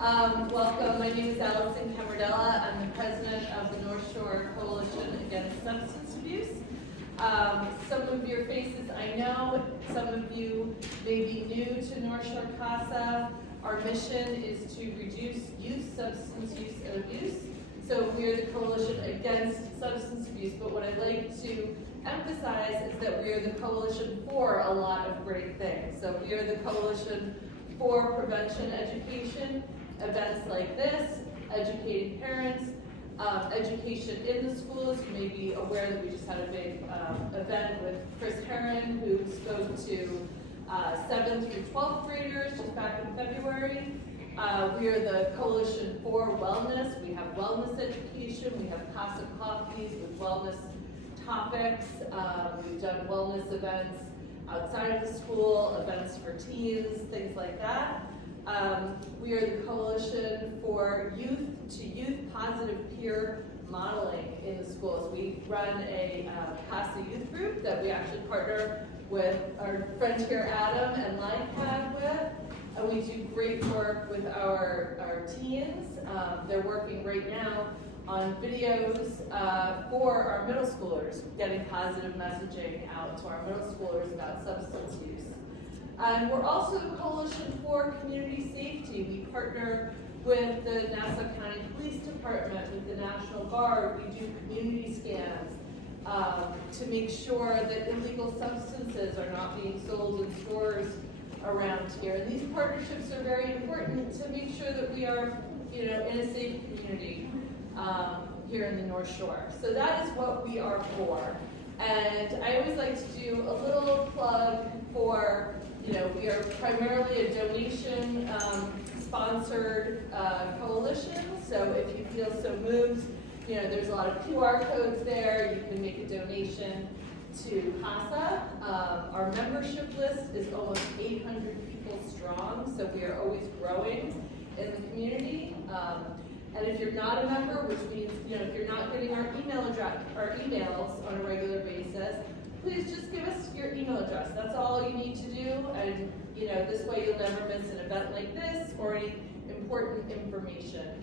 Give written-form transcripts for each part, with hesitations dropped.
Welcome. My name is Allison Camardella. I'm the president of the North Shore Coalition Against Substance Abuse. Some of your faces I know, some of you may be new to North Shore CASA. Our mission is to reduce youth substance use and abuse. So we are the coalition against substance abuse, but what I'd like to emphasize is that we are the coalition for a lot of great things. So we are the coalition for prevention education, events like this, educating parents, education in the schools. You may be aware that we just had a big event with Chris Herron, who spoke to 7th through 12th graders just back in February. We are the coalition for wellness. We have wellness education. We have CASA coffees with wellness topics. We've done wellness events outside of the school, events for teens, things like that. We are the coalition for youth-to-youth positive peer modeling in the schools. We run a CASA youth group that we actually partner with our friend here, Adam, and LineCAD with. And we do great work with our teens. They're working right now on videos for our middle schoolers, getting positive messaging out to our middle schoolers about substance use. And we're also a coalition for community safety. We partner with the Nassau County Police Department, with the National Guard. We do community scans to make sure that illegal substances are not being sold in stores around here. And these partnerships are very important to make sure that we are, in a safe community here in the North Shore. So that is what we are for. And I always like to do a little plug for, we are primarily a donation sponsored coalition. So if you feel so moved, there's a lot of QR codes there. You can make a donation to CASA. Our membership list is almost 800 people strong, so we are always growing in the community. And if you're not a member, which means if you're not getting our emails on a regular basis, please just give us your email address. That's all you need to do, and this way you'll never miss an event like this or any important information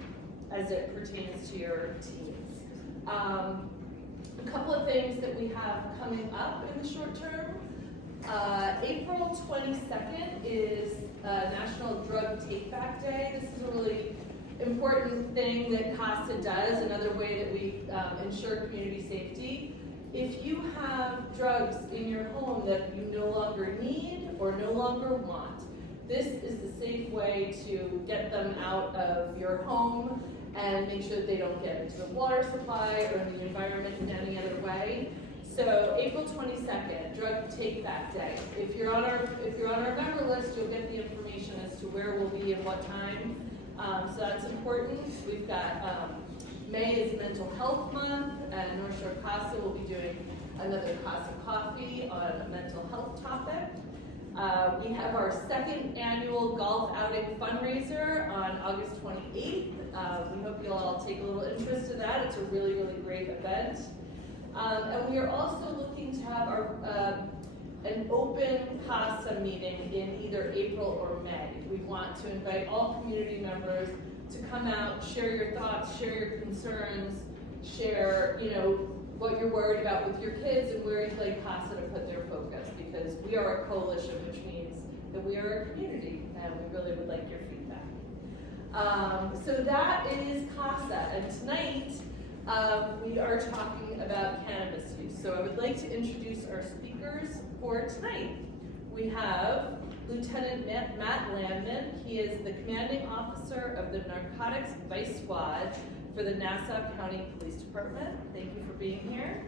as it pertains to your teens. A couple of things that we have coming up in the short term. April 22nd is National Drug Take-Back Day. This is a really important thing that CASA does, another way that we ensure community safety. If you have drugs in your home that you no longer need or no longer want, this is the safe way to get them out of your home and make sure that they don't get into the water supply or in the environment in any other way. So April 22nd, Drug Take-Back Day. If you're on our member list, you'll get the information as to where we'll be and what time. So that's important. We've got May is Mental Health Month, and North Shore CASA will be doing another CASA coffee on a mental health topic. We have our second annual golf outing fundraiser on August 28th. We hope you'll all take a little interest in that. It's a really, really great event. And we are also looking to have an open CASA meeting in either April or May. We want to invite all community members to come out, share your thoughts, share your concerns, share what you're worried about with your kids and where you'd like CASA to put their focus, because we are a coalition, which means that we are a community, and we really would like your feedback. So that is CASA, and tonight we are talking about cannabis use. So I would like to introduce our speakers for tonight. We have Lieutenant Matt Landman. He is the commanding officer of the Narcotics Vice Squad for the Nassau County Police Department. Thank you for being here.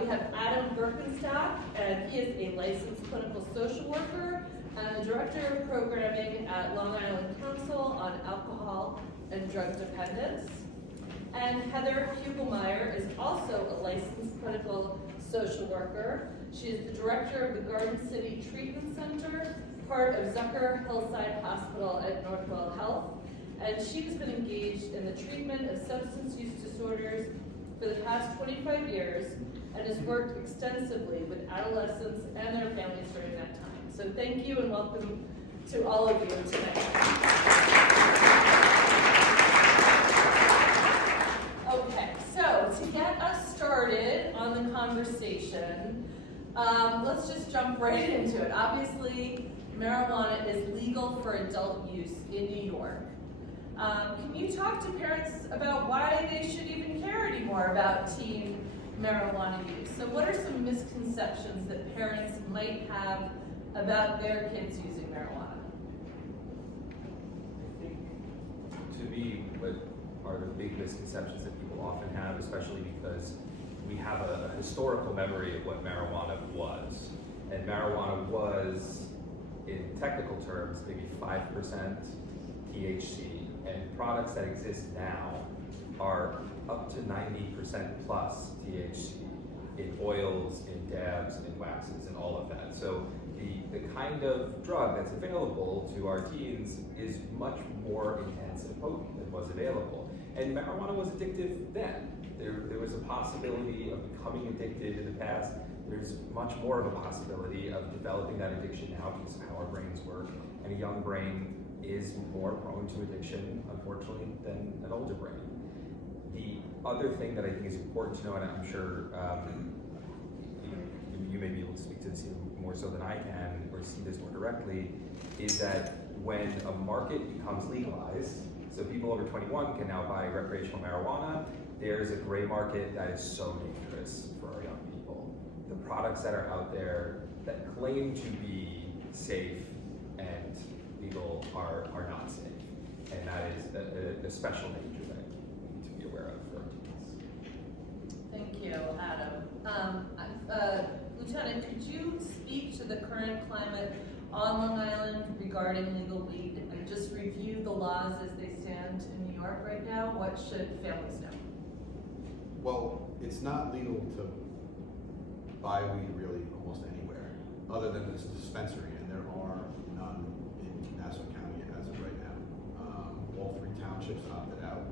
We have Adam Birkenstock, and he is a licensed clinical social worker and the director of programming at Long Island Council on Alcohol and Drug Dependence. And Heather Hugelmeyer is also a licensed clinical social worker. She is the director of the Garden City Treatment Center, part of Zucker Hillside Hospital at Northwell Health. And she has been engaged in the treatment of substance use disorders for the past 25 years and has worked extensively with adolescents and their families during that time. So thank you and welcome to all of you tonight. conversation. Let's just jump right into it. Obviously, marijuana is legal for adult use in New York. Can you talk to parents about why they should even care anymore about teen marijuana use? So what are some misconceptions that parents might have about their kids using marijuana? I think, to me, what are the big misconceptions that people often have, especially because we have a historical memory of what marijuana was. And marijuana was, in technical terms, maybe 5% THC, and products that exist now are up to 90% plus THC in oils, in dabs, in waxes, and all of that. So the kind of drug that's available to our teens is much more intense and potent than was available. And marijuana was addictive then. There was a possibility of becoming addicted in the past. There's much more of a possibility of developing that addiction now because of how our brains work. And a young brain is more prone to addiction, unfortunately, than an older brain. The other thing that I think is important to know, and I'm sure you may be able to speak to this even more so than I can, or see this more directly, is that when a market becomes legalized, so people over 21 can now buy recreational marijuana, there's a gray market that is so dangerous for our young people. The products that are out there that claim to be safe and legal are not safe. And that is a special danger that we need to be aware of for our teens. Thank you, Adam. Lieutenant, could you speak to the current climate on Long Island regarding legal weed and just review the laws as they stand in New York right now? What should families know? Well, it's not legal to buy weed really almost anywhere, other than this dispensary, and there are none in Nassau County as of right now. All 3 townships opted out.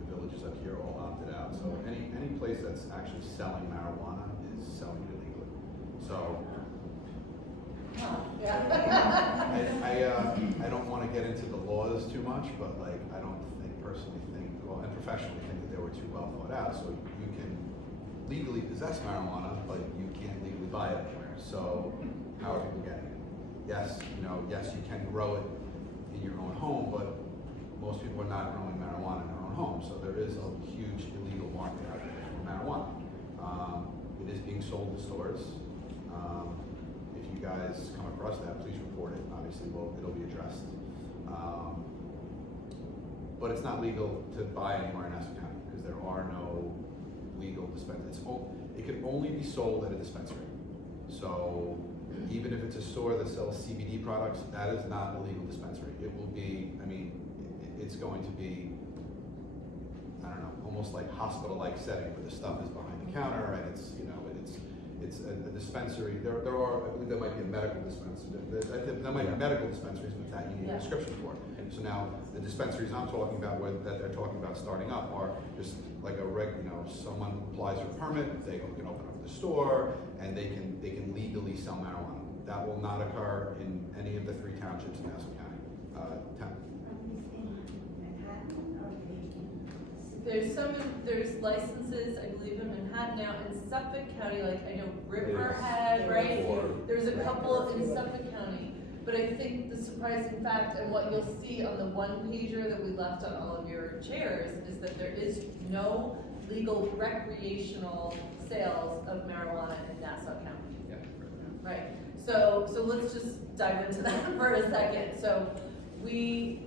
The villages up here all opted out. So any place that's actually selling marijuana is selling it illegally. So I don't want to get into the laws too much, but like I don't personally think, well, and professionally think that they were too well thought out. So you can legally possess marijuana, but you can't legally buy it anywhere. So how are people getting it? Yes, yes, you can grow it in your own home, but most people are not growing marijuana in their own home. So there is a huge illegal market out there for marijuana. It is being sold in stores. If you guys come across that, please report it. Obviously, it'll be addressed. But it's not legal to buy anywhere in Nassau County because there are no legal dispensaries. It can only be sold at a dispensary. So even if it's a store that sells CBD products, that is not a legal dispensary. It will be, it's going to be, I don't know, almost like hospital-like setting where the stuff is behind the counter and it's a dispensary. There are, I believe there might be a medical dispensary. There might be medical dispensaries, but that you need a prescription for. So now the dispensaries I'm talking about, that they're talking about starting up, are just like someone applies for a permit, they can open up the store, and they can legally sell marijuana. That will not occur in any of the 3 townships in Nassau County. There's licenses, I believe, in Manhattan now, in Suffolk County, like I know Riverhead, right? There's a couple in Suffolk County. But I think the surprising fact, and what you'll see on the one-pager that we left on all of your chairs, is that there is no legal recreational sales of marijuana in Nassau County. Yeah. Right. So let's just dive into that for a second. So we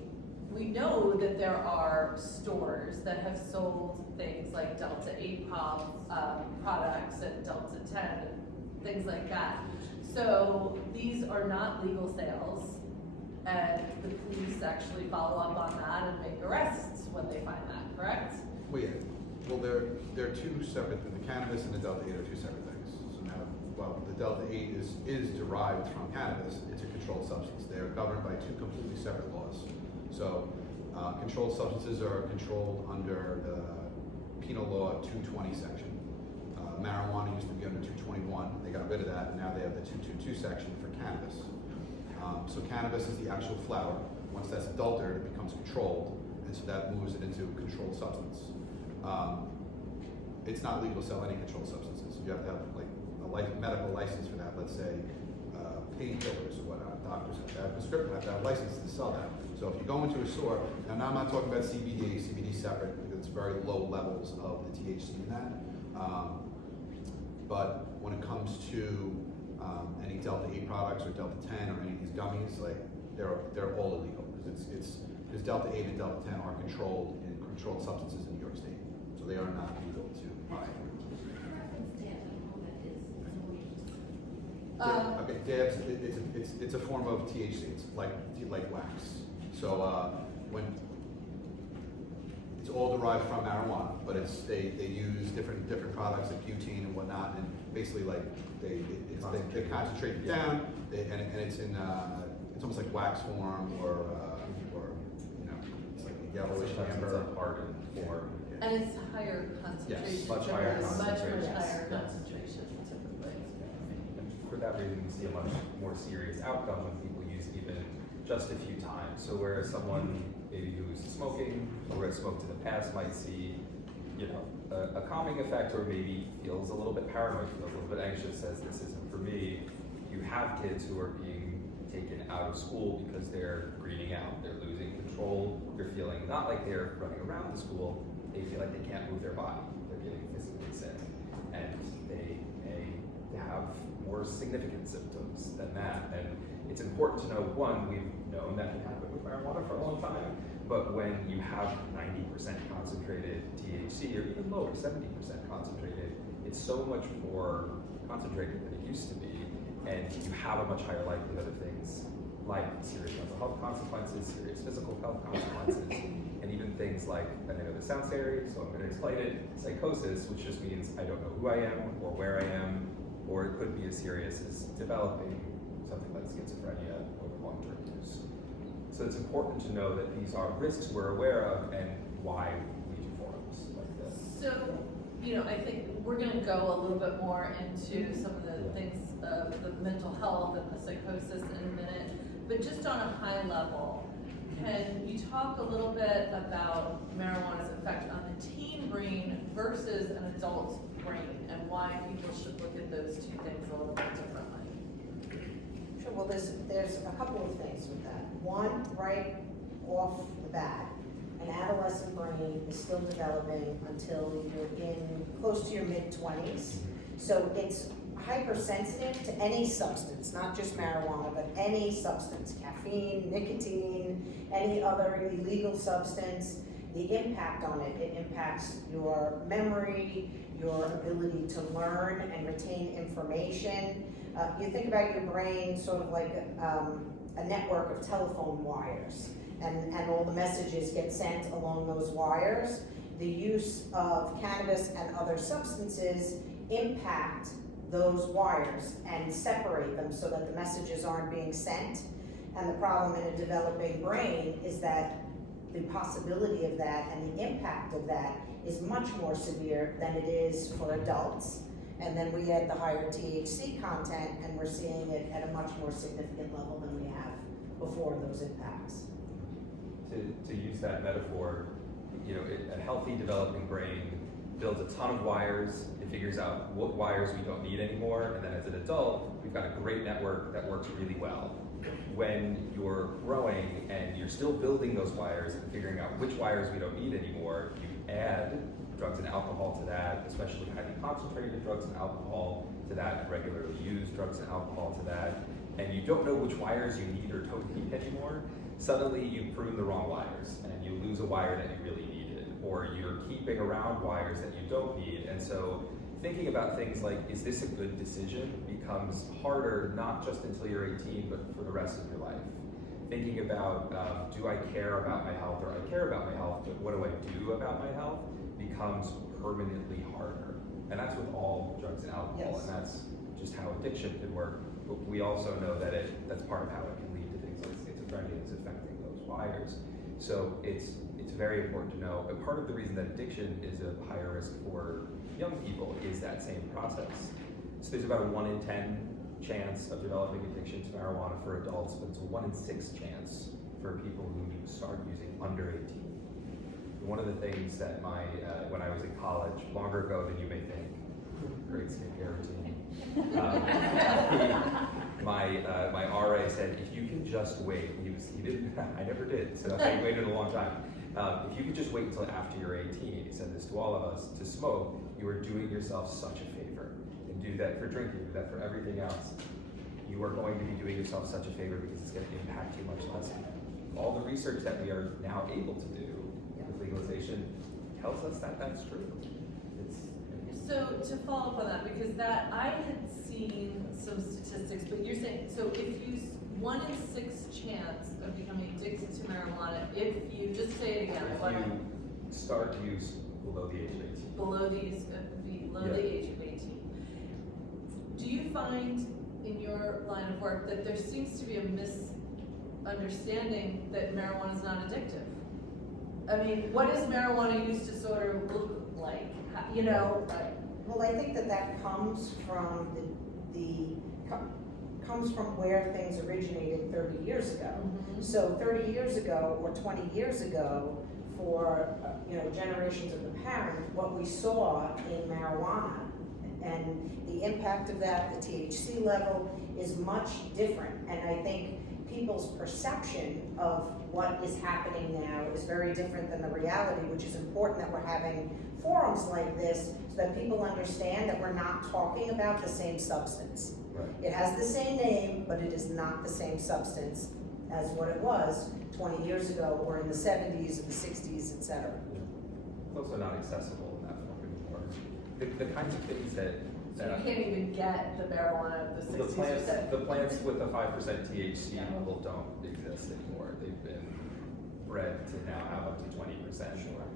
know that there are stores that have sold things like Delta 8 products and Delta 10 and things like that. So these are not legal sales, and the police actually follow up on that and make arrests when they find that, correct? Well, yeah. Well, they're 2 separate. The cannabis and the Delta 8 are 2 separate things. So now, the Delta 8 is derived from cannabis. It's a controlled substance. They are governed by 2 completely separate laws. So controlled substances are controlled under the Penal Law 220 section. Marijuana used to be under 221. They got rid of that, and now they have the 222 section for cannabis. So cannabis is the actual flower. Once that's adulterated, it becomes controlled, and so that moves it into a controlled substance. it's not legal to sell any controlled substances. You have to have like a medical license for that. Let's say painkillers or whatnot. Doctors have to have prescription, have to have licenses to sell that. So if you go into a store, and now I'm not talking about CBD. CBD separate because it's very low levels of the THC in that. But when it comes to any Delta 8 products or Delta 10 or any of these gummies, like they're all illegal because Delta 8 and Delta 10 are controlled substances in New York State, so they are not legal to buy. Okay, dabs. It's a form of THC. It's like wax. So when it's all derived from marijuana, but they use different products like butane and whatnot, and basically like they concentrate it down, and it's in it's almost like wax form or you know, it's like a yellowish amber. It's a hardened form. And it's higher concentration. Yes, much higher concentration. Much higher Yes. concentration typically. And for that reason, we see a much more serious outcome when people use even just a few times. So whereas someone maybe who's smoking or has smoked in the past might see, you know, a calming effect, or maybe feels a little bit paranoid, feels a little bit anxious, says this isn't for me. You have kids who are being taken out of school because they're greening out, they're losing control, they're feeling not like they're running around the school, they feel like they can't move their body, they're getting physically sick, and they have more significant symptoms than that. And it's important to know, one, we've known that can happen with marijuana for a long time, but when you have 90% concentrated THC, or even lower, 70% concentrated, it's so much more concentrated than it used to be, and you have a much higher likelihood of things like serious mental health consequences, serious physical health consequences, and even things like, and I know this sounds scary, so I'm going to explain it, psychosis, which just means I don't know who I am or where I am, or it could be as serious as developing something like schizophrenia over long-term use. So it's important to know that these are risks we're aware of and why we do forums like this. So, you know, I think we're going to go a little bit more into some of the things of the mental health and the psychosis in a minute, but just on a high level, can you talk a little bit about marijuana's effect on the teen brain versus an adult's brain, and why people should look at those two things a little bit differently? Sure, well, there's a couple of things with that. One, right off the bat, an adolescent brain is still developing until you're in close to your mid-20s. So it's hypersensitive to any substance, not just marijuana, but any substance, caffeine, nicotine, any other illegal substance. The impact on it impacts your memory, your ability to learn and retain information. You think about your brain sort of like a network of telephone wires, and all the messages get sent along those wires. The use of cannabis and other substances impact those wires and separate them so that the messages aren't being sent. And the problem in a developing brain is that the possibility of that and the impact of that is much more severe than it is for adults. And then we add the higher THC content, and we're seeing it at a much more significant level than we have before those impacts. To use that metaphor, you know, a healthy developing brain builds a ton of wires, it figures out what wires we don't need anymore, and then as an adult, we've got a great network that works really well. When you're growing and you're still building those wires and figuring out which wires we don't need anymore, you add drugs and alcohol to that, especially highly concentrated drugs and alcohol to that, regularly used drugs and alcohol to that, and you don't know which wires you need or don't need anymore, suddenly you prune the wrong wires and you lose a wire that you really needed, or you're keeping around wires that you don't need. And so thinking about things like, is this a good decision, becomes harder, not just until you're 18, but for the rest of your life. Thinking about, do I care about my health, or I care about my health, but what do I do about my health, becomes permanently harder. And that's with all drugs and alcohol, Yes. and that's just how addiction can work. But we also know that that's part of how it can lead to things like schizophrenia, is affecting those wires. So it's very important to know, but part of the reason that addiction is a higher risk for young people is that same process. So there's about a 1 in 10 chance of developing addiction to marijuana for adults, but it's a 1 in 6 chance for people who start using under 18. one of the things that when I was in college, longer ago than you may think, great skincare routine, my RA said, if you can just wait, he didn't, I never did, so I waited a long time. If you could just wait until after you're 18, he said this to all of us, to smoke, you are doing yourself such a favor. And do that for drinking, do that for everything else. You are going to be doing yourself such a favor because it's going to impact you much less. All the research that we are now able to do with legalization tells us that that's true. So to follow up on that, because that, I had seen some statistics, but you're saying, so if you, 1 in 6 chance of becoming addicted to marijuana, if you, just say it again. If you start use below the age of 18. Below the age of 18. Do you find in your line of work that there seems to be a misunderstanding that marijuana is not addictive? I mean, what does marijuana use disorder look like? You know? Well, I think that comes from comes from where things originated 30 years ago. Mm-hmm. So 30 years ago or 20 years ago, for generations of the parents, what we saw in marijuana and the impact of that, the THC level, is much different. And I think people's perception of what is happening now is very different than the reality, which is important that we're having forums like this so that people understand that we're not talking about the same substance. Right. It has the same name, but it is not the same substance as what it was 20 years ago or in the 70s or the 60s, etc. It's also not accessible in that form anymore. The kinds of things that So you can't even get the marijuana of the 60s or 70s. The plants with the 5% THC level don't exist anymore. They've been bred to now have up to 20%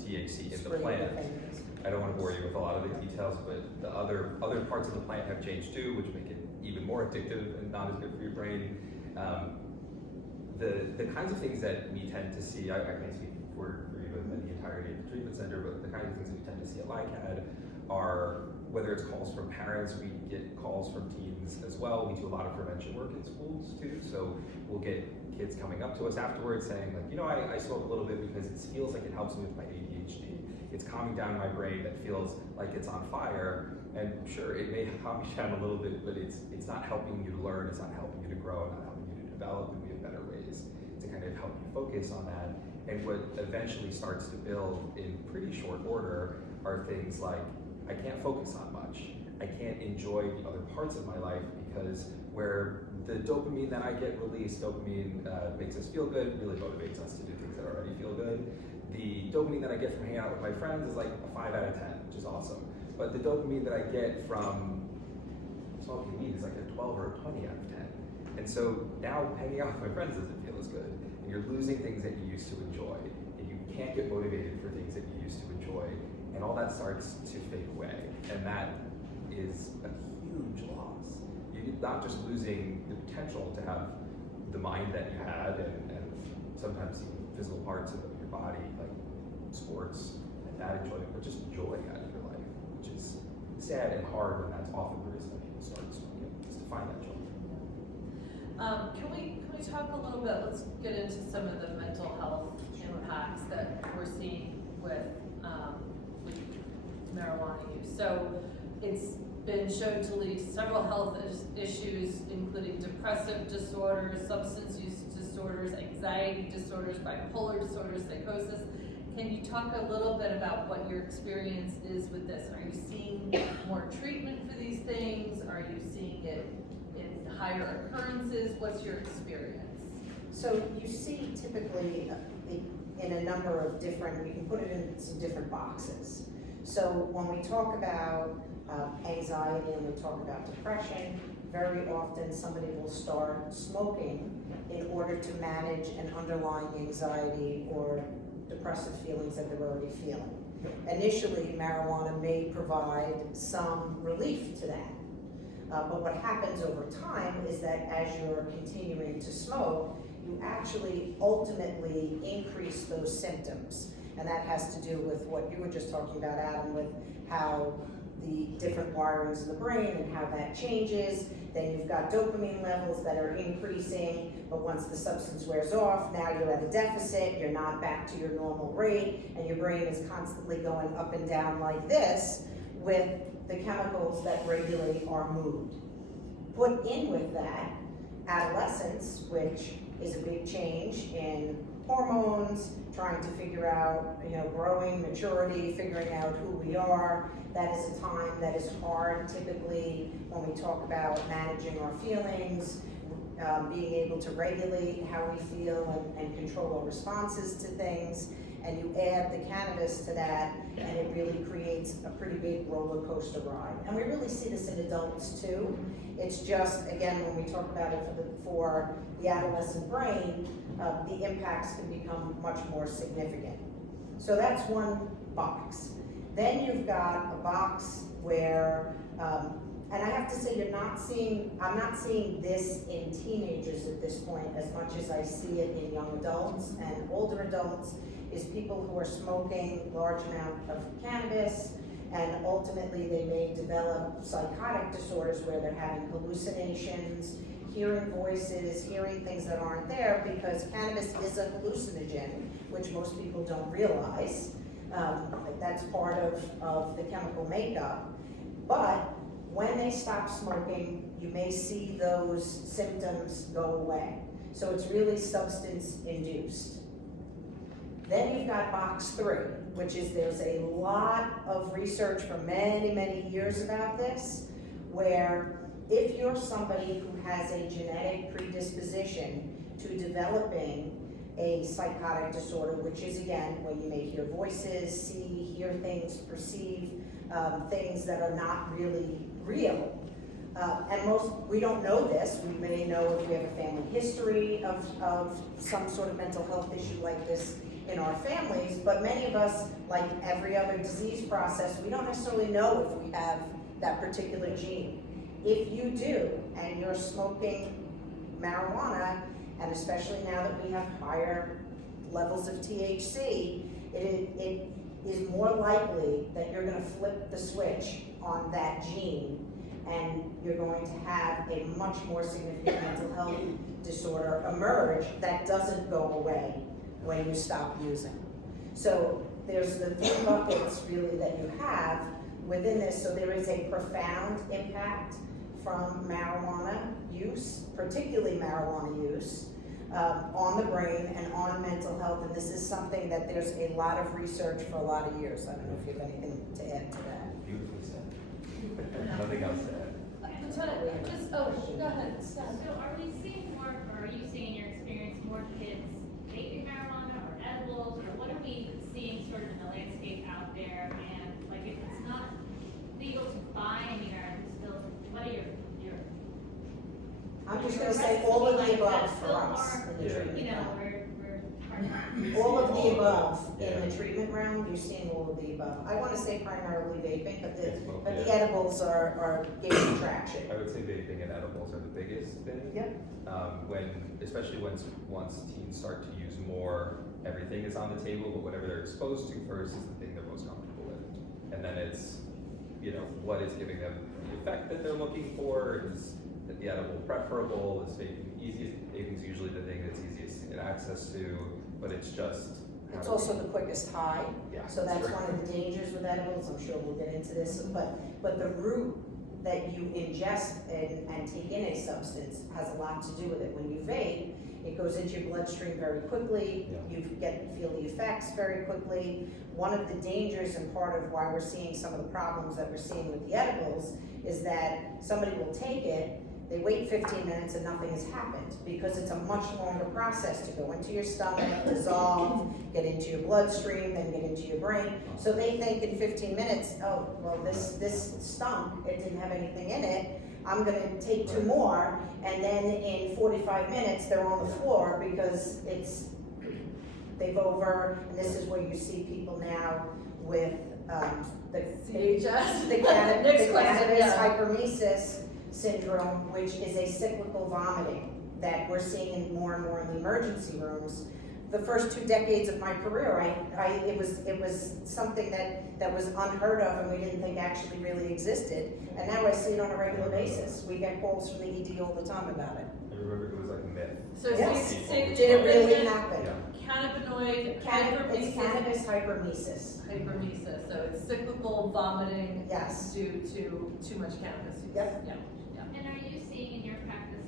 THC in the plant. I don't want to bore you with a lot of the details, but the other parts of the plant have changed too, which make it even more addictive and not as good for your brain. The kinds of things that we tend to see, I can't speak for you in the entirety of the treatment center, but the kinds of things that we tend to see at LICAD are, whether it's calls from parents, we get calls from teens as well. We do a lot of prevention work in schools too, so we'll get kids coming up to us afterwards saying like, I smoke a little bit because it feels like it helps me with my ADHD. It's calming down my brain that feels like it's on fire. And sure, it may calm you down a little bit, but it's not helping you to learn, it's not helping you to grow, not helping you to develop, and we have better ways to kind of help you focus on that. And what eventually starts to build in pretty short order are things like, I can't focus on much. I can't enjoy the other parts of my life because where the dopamine that I get released, dopamine makes us feel good, really motivates us to do things that already feel good. The dopamine that I get from hanging out with my friends is like a 5 out of 10, which is awesome. But the dopamine that I get from smoking weed is like a 12 or a 20 out of 10. And so now hanging out with my friends doesn't feel as good. And you're losing things that you used to enjoy. And you can't get motivated for things that you used to enjoy. And all that starts to fade away. And that is a huge loss. You're not just losing the potential to have the mind that you had and sometimes even physical parts of your body, like sports and that enjoyment, but just joy out of your life, which is sad and hard when that's often the reason that people start smoking, is to find that joy. Can we talk a little bit, let's get into some of the mental health impacts that we're seeing with marijuana use. So it's been shown to lead to several health issues, including depressive disorders, substance use disorders, anxiety disorders, bipolar disorders, psychosis. Can you talk a little bit about what your experience is with this? Are you seeing more treatment for these things? Are you seeing it in higher occurrences? What's your experience? So you see typically in a number of different, you can put it in some different boxes. So when we talk about anxiety and we talk about depression, very often somebody will start smoking in order to manage an underlying anxiety or depressive feelings that they're already feeling. Initially, marijuana may provide some relief to that. But what happens over time is that as you're continuing to smoke, you actually ultimately increase those symptoms. And that has to do with what you were just talking about, Adam, with how the different wirings of the brain and how that changes. Then you've got dopamine levels that are increasing, but once the substance wears off, now you're at a deficit, you're not back to your normal rate, and your brain is constantly going up and down like this with the chemicals that regulate our mood. Put in with that adolescence, which is a big change in hormones, trying to figure out, growing, maturity, figuring out who we are. That is a time that is hard typically when we talk about managing our feelings, being able to regulate how we feel and control our responses to things. And you add the cannabis to that, and it really creates a pretty big roller coaster ride. And we really see this in adults too. It's just, again, when we talk about it for the adolescent brain, the impacts can become much more significant. So that's one box. Then you've got a box where, and I have to say, I'm not seeing this in teenagers at this point as much as I see it in young adults and older adults, is people who are smoking large amount of cannabis, and ultimately they may develop psychotic disorders where they're having hallucinations, hearing voices, hearing things that aren't there, because cannabis is a hallucinogen, which most people don't realize. That's part of the chemical makeup. But when they stop smoking, you may see those symptoms go away. So it's really substance induced. Then you've got box 3, which is there's a lot of research for many, many years about this, where if you're somebody who has a genetic predisposition to developing a psychotic disorder, which is, again, when you may hear voices, see, hear things, perceive things that are not really real. And we don't know this. We may know if we have a family history of some sort of mental health issue like this in our families, but many of us, like every other disease process, we don't necessarily know if we have that particular gene. If you do, and you're smoking marijuana, and especially now that we have higher levels of THC, it is more likely that you're going to flip the switch on that gene, and you're going to have a much more significant mental health disorder emerge that doesn't go away when you stop using. So there's the 3 buckets really that you have within this. So there is a profound impact from marijuana use, particularly marijuana use, on the brain and on mental health. And this is something that there's a lot of research for a lot of years. I don't know if you have anything to add to that. Beautifully said. Nothing else to add. Go ahead, Steph. So are we seeing more, or are you seeing in your experience more kids vaping marijuana or edibles, or what are we seeing sort of in the landscape out there? And like if it's not legal to buy anywhere, still, what are your I'm just going to say all of the above that's for still us more, in the treatment you know, realm. we're All of the above in Yeah. the treatment realm, you're seeing all of the above. I want to say primarily vaping, but It's both, the yeah. edibles are gaining traction. I would say vaping and edibles are the biggest thing. Yep. Especially once teens start to use more, everything is on the table, but whatever they're exposed to first is the thing they're most comfortable with. And then it's, what is giving them the effect that they're looking for? Is the edible preferable? Is vaping easiest? Vaping's usually the thing that's easiest to get access to, but it's just. It's also the quickest high. Yeah, So that's true. one of the dangers with edibles. I'm sure we'll get into this, but the route that you ingest and take in a substance has a lot to do with it. When you vape, it goes into your bloodstream very quickly. Yeah. You feel the effects very quickly. One of the dangers and part of why we're seeing some of the problems that we're seeing with the edibles is that somebody will take it, they wait 15 minutes and nothing has happened because it's a much longer process to go into your stomach, dissolve, get into your bloodstream, then get into your brain. So they think in 15 minutes, oh, well, this stunk, it didn't have anything in it, I'm gonna take 2 more, and then in 45 minutes, they're on the floor because they've and this is where you see people now with the Next question, cannabis yeah. hypermesis syndrome, which is a cyclical vomiting that we're seeing more and more in the emergency rooms the first 2 decades of my career, it was something that was unheard of and we didn't think actually really existed. And now I see it on a regular basis. We get calls from the ED all the time about it. I remember it was like a myth. So Yes. say Did it really happen? Yeah. Cannabinoid It's hypermesis. cannabis hypermesis. Hypermesis, so it's cyclical vomiting Yes. due to too much cannabis use. Yep. Yeah, yeah. And are you seeing in your practice,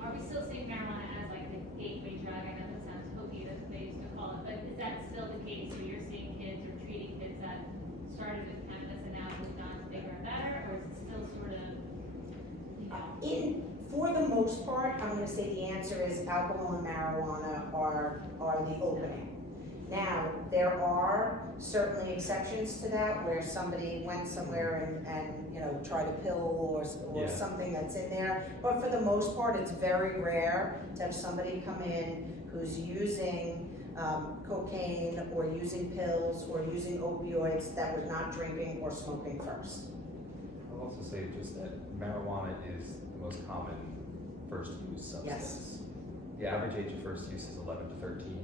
are we still seeing marijuana as like the gateway drug? I know that sounds hokey, that's what they used to call it, but is that still the case where you're seeing kids or treating kids that started with cannabis and now moved on to bigger and better, or is it still sort of, you know? For the most part, I'm gonna say the answer is alcohol and marijuana are the opening. Now, there are certainly exceptions to that, where somebody went somewhere and you know, tried a pill or Yeah. something that's in there. But for the most part, it's very rare to have somebody come in who's using cocaine or using pills or using opioids that was not drinking or smoking first. I'll also say just that marijuana is the most common first use substance. Yes. The average age of first use is 11 to 13.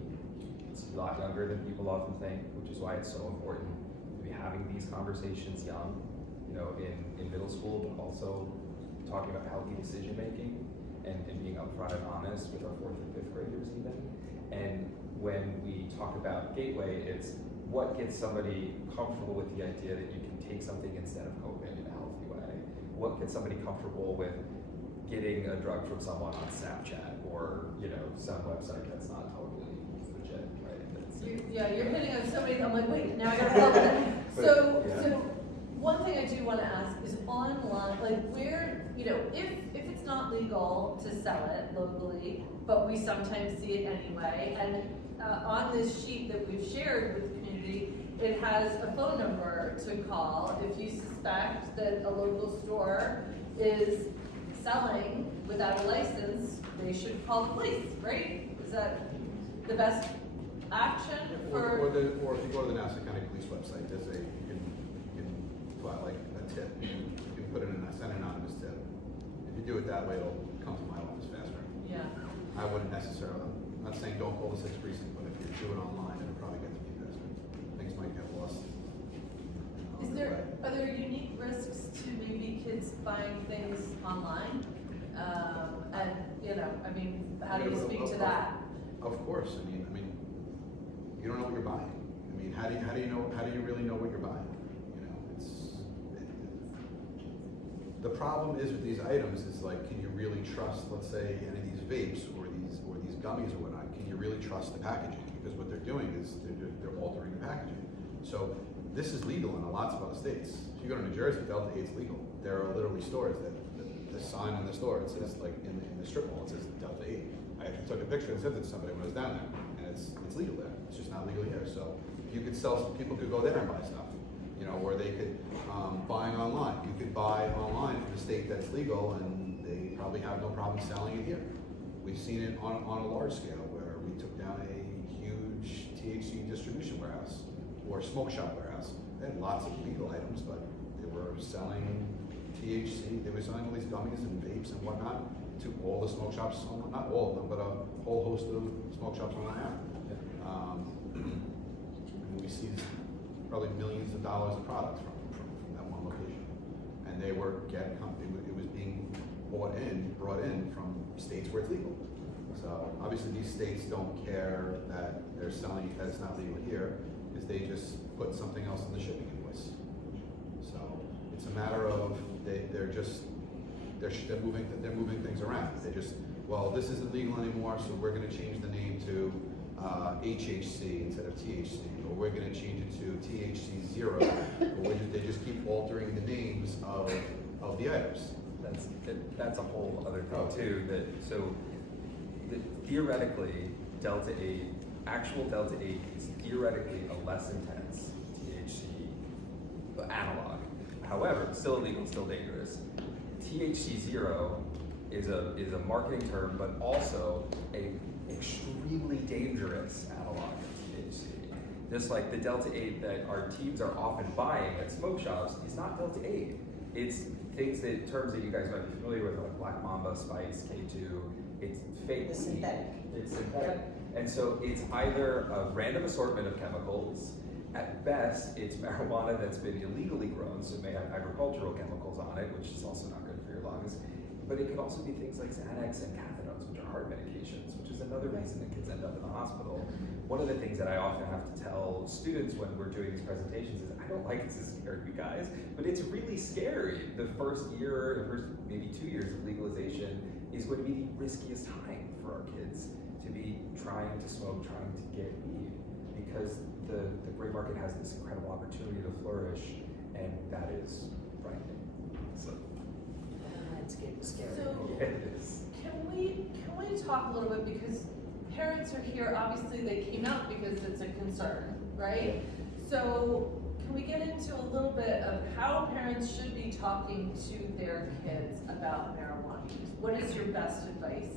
It's a lot younger than people often think, which is why it's so important to be having these conversations young, you know, in middle school, but also talking about healthy decision making and being upfront and honest with our 4th and 5th graders even. And when we talk about gateway, it's what gets somebody comfortable with the idea that you can take something instead of coping in a healthy way. What gets somebody comfortable with getting a drug from someone on Snapchat or, you know, some website that's not totally legit, right? You're hitting on so many, I'm like, wait, now I gotta follow that. So, Yeah. so, one thing I do wanna ask is online, like where, you know, if it's not legal to sell it locally, but we sometimes see it anyway, and on this sheet that we've shared with the community, it has a phone number to call if you suspect that a local store is selling without a license, they should call the police, right? Is that the best action for? Or if you go to the Nassau County Police website, there's you can put out like a tip, you can put in send an anonymous tip. If you do it that way, it'll come to my office faster. Yeah. I wouldn't necessarily, I'm not saying don't call the 6th precinct, but if you do it online, it'll probably get to me faster. Things might get lost. Are there unique risks to maybe kids buying things online? And, you know, I mean, how do you speak to that? Of course, I mean, you don't know what you're buying. I mean, how do you really know what you're buying? You know, the problem is with these items is like, can you really trust, let's say, any of these vapes or these gummies or whatnot? Can you really trust the packaging? Because what they're doing is they're altering the packaging. So this is legal in lots of other states. If you go to New Jersey, Delta 8's legal. There are literally stores that the sign on the store, it says like in the strip mall, it says Delta 8. I actually took a picture and sent it to somebody when I was down there, and it's legal there. It's just not legal here. So you could people could go there and buy stuff, you know, or they could buying online. You could buy online from a state that's legal, and they probably have no problem selling it here. We've seen it on a large scale where we took down a huge THC distribution warehouse or smoke shop warehouse. They had lots of legal items, but they were selling THC. They were selling all these gummies and vapes and whatnot to all the smoke shops, not all of them, but a whole host of smoke shops on our and we see probably millions of dollars of products from that one location. And they were it was being brought in from states where it's legal. So obviously these states don't care that they're selling, that it's not legal here, because they just put something else in the shipping invoice. So it's a matter of they're moving things around. They just, well, this isn't legal anymore, so we're going to change the name to HHC instead of THC, or we're going to change it to THC 0, or they just keep altering the names of the items. That's a whole other thing too. Theoretically, Delta 8, actual Delta 8 is theoretically a less intense THC analog. However, it's still illegal, still dangerous. THC 0 is a marketing term, but also a extremely dangerous analog of THC. Just like the Delta 8 that our teens are often buying at smoke shops is not Delta 8. It's terms that you guys might be familiar with, like Black Mamba, Spice, K2. It's fake. The synthetic. It's synthetic. And so it's either a random assortment of chemicals. At best, it's marijuana that's been illegally grown, so it may have agricultural chemicals on it, which is also not good for your lungs. But it could also be things like Xanax and cathinones, which are heart medications, which is another reason that kids end up in the hospital. One of the things that I often have to tell students when we're doing these presentations is, I don't like to scare you guys, but it's really scary. The first year, the first maybe 2 years of legalization is going to be the riskiest time for our kids to be trying to smoke, trying to get weed, because the gray market has this incredible opportunity to flourish, and that is frightening. So. Scary. So, It is. can we talk a little bit, because parents are here, obviously they came out because it's a concern, right? So, can we get into a little bit of how parents should be talking to their kids about marijuana use? What is your best advice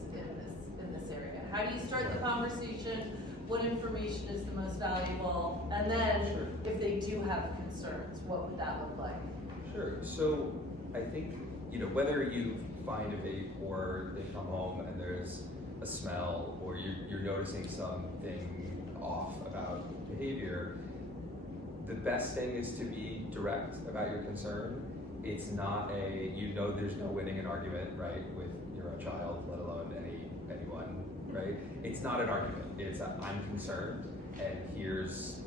in this area? How do you start the conversation? What information is the most valuable? And then, if they do have concerns, what would that look like? Sure. So I think, whether you find a vape or they come home and there's a smell, or you're noticing something off about behavior, the best thing is to be direct about your concern. It's not there's no winning an argument, right, with your own child, let alone anyone, right? It's not an argument. It's I'm concerned, and here's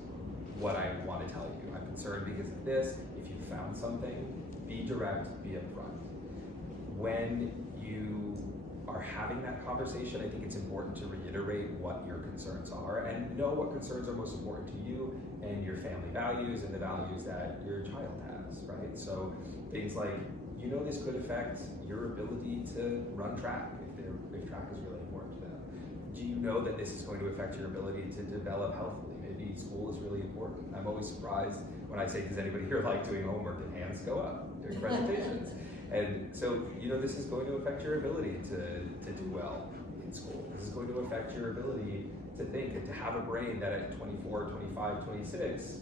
what I want to tell you. I'm concerned because of this. If you found something, be direct, be upfront. When you are having that conversation, I think it's important to reiterate what your concerns are and know what concerns are most important to you and your family values and the values that your child has, right? So things like, this could affect your ability to run track if track is really important to them. Do you know that this is going to affect your ability to develop healthily? Maybe school is really important. I'm always surprised when I say, does anybody here like doing homework, and hands go up during presentations. And so, this is going to affect your ability to do well in school. This is going to affect your ability to think and to have a brain that at 24, 25, 26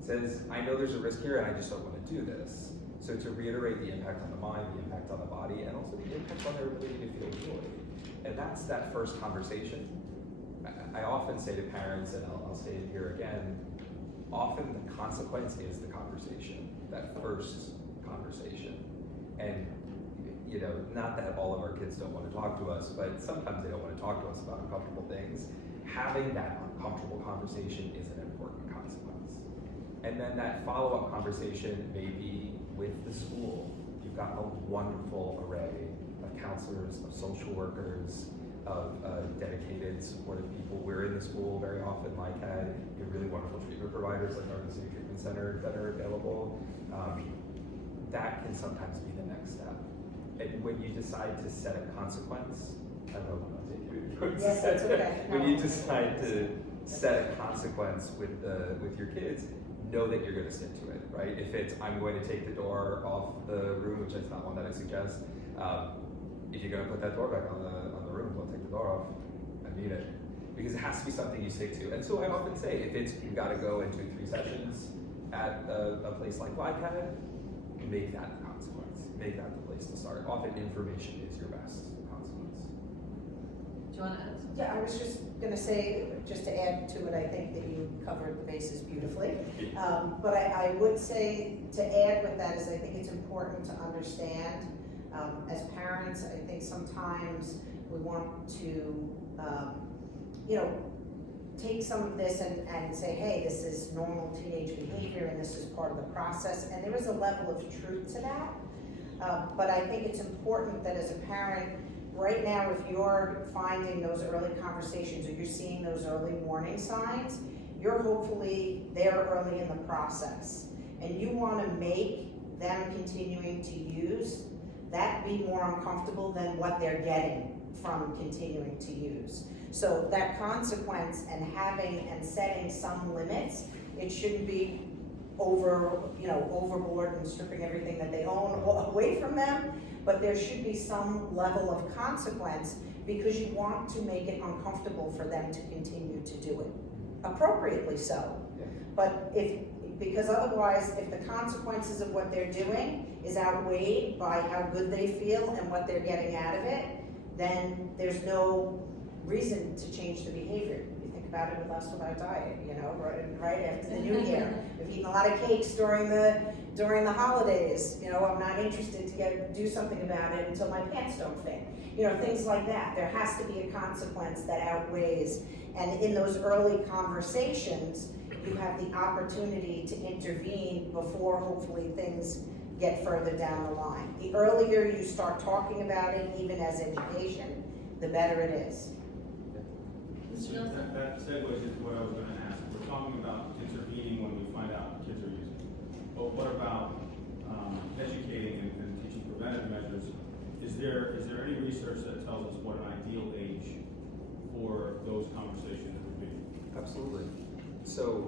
says, I know there's a risk here and I just don't want to do this. So to reiterate the impact on the mind, the impact on the body, and also the impact on their ability to feel joy. And that's that first conversation. I often say to parents, and I'll say it here again, often the consequence is the conversation, that first conversation. And, not that all of our kids don't want to talk to us, but sometimes they don't want to talk to us about uncomfortable things. Having that uncomfortable conversation is an important consequence. And then that follow-up conversation may be with the school. You've got a wonderful array of counselors, of social workers, of dedicated, supportive people. We're in the school very often, like had really wonderful treatment providers like our City Treatment Center that are available. That can sometimes be the next step. And when you decide to set a consequence, I don't know if I'm taking it. Yes, that's okay. When you decide to set a consequence with your kids, know that you're going to stick to it, right? If it's, I'm going to take the door off the room, which is not one that I suggest, if you're going to put that door back on the room, don't take the door off. I mean it. Because it has to be something you stick to. And so I often say, if it's, you've got to go into 3 sessions at a place like YCAD, make that the consequence. Make that the place to start. Often information is your best consequence. Do you want to add something? Yeah, I was just gonna say, just to add to it, I think that you covered the bases beautifully. But I would say, to add with that is I think it's important to understand, as parents, I think sometimes we want to, take some of this and say, hey, this is normal teenage behavior and this is part of the process. And there is a level of truth to that. But I think it's important that as a parent, right now, if you're finding those early conversations or you're seeing those early warning signs, you're hopefully there early in the process. And you want to make them continuing to use that be more uncomfortable than what they're getting from continuing to use. So that consequence and having and setting some limits, it shouldn't be overboard and stripping everything that they own away from them, but there should be some level of consequence because you want to make it uncomfortable for them to continue to do it, appropriately so. Yeah. But because otherwise, if the consequences of what they're doing is outweighed by how good they feel and what they're getting out of it, then there's no reason to change the behavior. You think about it with us with our diet, you know, right after the new year. We've eaten a lot of cakes during the holidays, you know, I'm not interested to do something about it until my pants don't fit. You know, things like that. There has to be a consequence that outweighs, and in those early conversations, you have the opportunity to intervene before hopefully things get further down the line. The earlier you start talking about it, even as education, the better it is. Mr. Nelson? That segues into what I was gonna ask. We're talking about intervening when we find out kids are using. But what about educating and teaching preventive measures? Is there any research that tells us what an ideal age for those conversations would be? Absolutely. So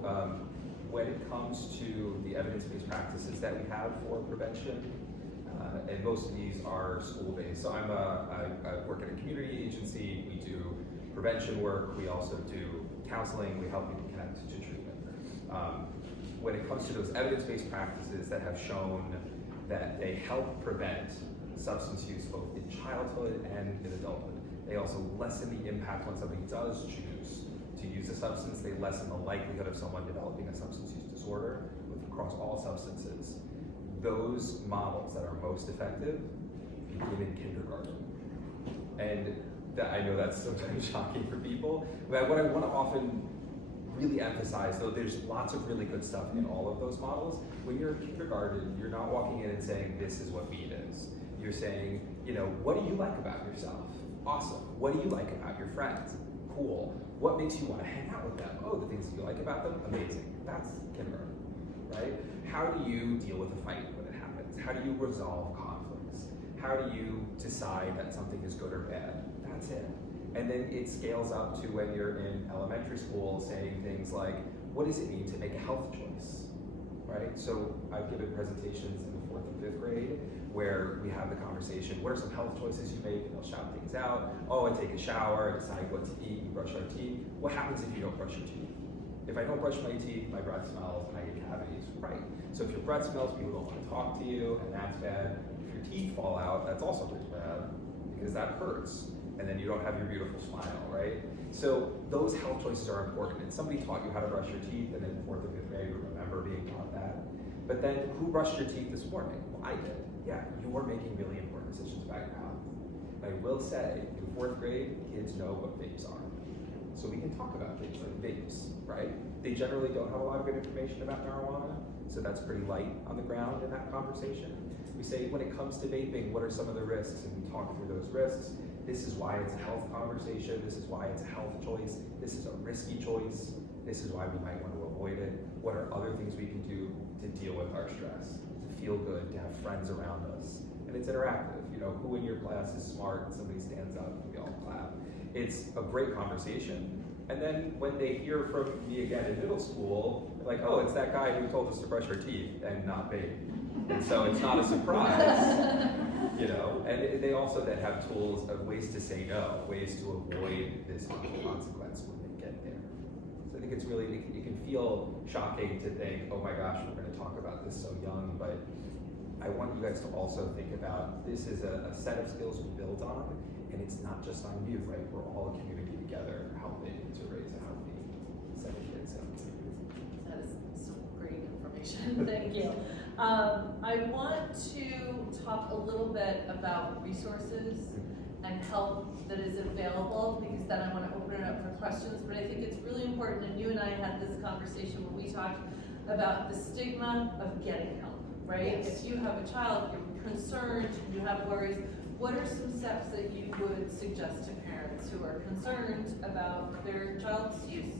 when it comes to the evidence-based practices that we have for prevention, and most of these are school-based. So I work at a community agency. We do prevention work. We also do counseling. We help people connect to treatment. When it comes to those evidence-based practices that have shown that they help prevent substance use both in childhood and in adulthood, they also lessen the impact when somebody does choose to use a substance. They lessen the likelihood of someone developing a substance use disorder across all substances. Those models that are most effective begin in kindergarten. And I know that's sometimes shocking for people, but what I want to often really emphasize, though, there's lots of really good stuff in all of those models. When you're in kindergarten, you're not walking in and saying, this is what weed is. You're saying, you know, what do you like about yourself? Awesome. What do you like about your friends? Cool. What makes you want to hang out with them? Oh, the things that you like about them? Amazing. That's kindergarten, right? How do you deal with a fight when it happens? How do you resolve conflicts? How do you decide that something is good or bad? That's it. And then it scales up to when you're in elementary school saying things like, what does it mean to make a health choice, right? So I've given presentations in the 4th and 5th grade where we have the conversation, what are some health choices you make? And they'll shout things out. Oh, I take a shower, I decide what to eat, we brush our teeth. What happens if you don't brush your teeth? If I don't brush my teeth, my breath smells and I get cavities, right? So if your breath smells, people don't want to talk to you, and that's bad. If your teeth fall out, that's also pretty bad because that hurts. And then you don't have your beautiful smile, right? So those health choices are important. And somebody taught you how to brush your teeth, and in 4th and 5th grade, you remember being taught that. But then who brushed your teeth this morning? Well, I did. Yeah, you were making really important decisions about your health. And I will say, in 4th grade, kids know what vapes are. So we can talk about things like vapes, right? They generally don't have a lot of good information about marijuana, so that's pretty light on the ground in that conversation. We say, when it comes to vaping, what are some of the risks? And we talk through those risks. This is why it's a health conversation. This is why it's a health choice. This is a risky choice. This is why we might want to avoid it. What are other things we can do to deal with our stress, to feel good, to have friends around us? And it's interactive. You know, who in your class is smart and somebody stands up and we all clap. It's a great conversation. And then when they hear from me again in middle school, they're like, oh, it's that guy who told us to brush our teeth and not vape. And so it's not a surprise, you know, and they also then have tools of ways to say no, ways to avoid this harmful consequence when they get there. So I think it's really, it can feel shocking to think, oh my gosh, we're going to talk about this so young, but I want you guys to also think about this is a set of skills we build on, and it's not just on youth, right? We're all a community together helping to raise a healthy set of kids. That is some great information. Thank you. I want to talk a little bit about resources and help that is available, because then I want to open it up for questions. But I think it's really important, and you and I had this conversation when we talked about the stigma of getting help, right? Yes. If you have a child, you're concerned, you have worries, what are some steps that you would suggest to parents who are concerned about their child's use?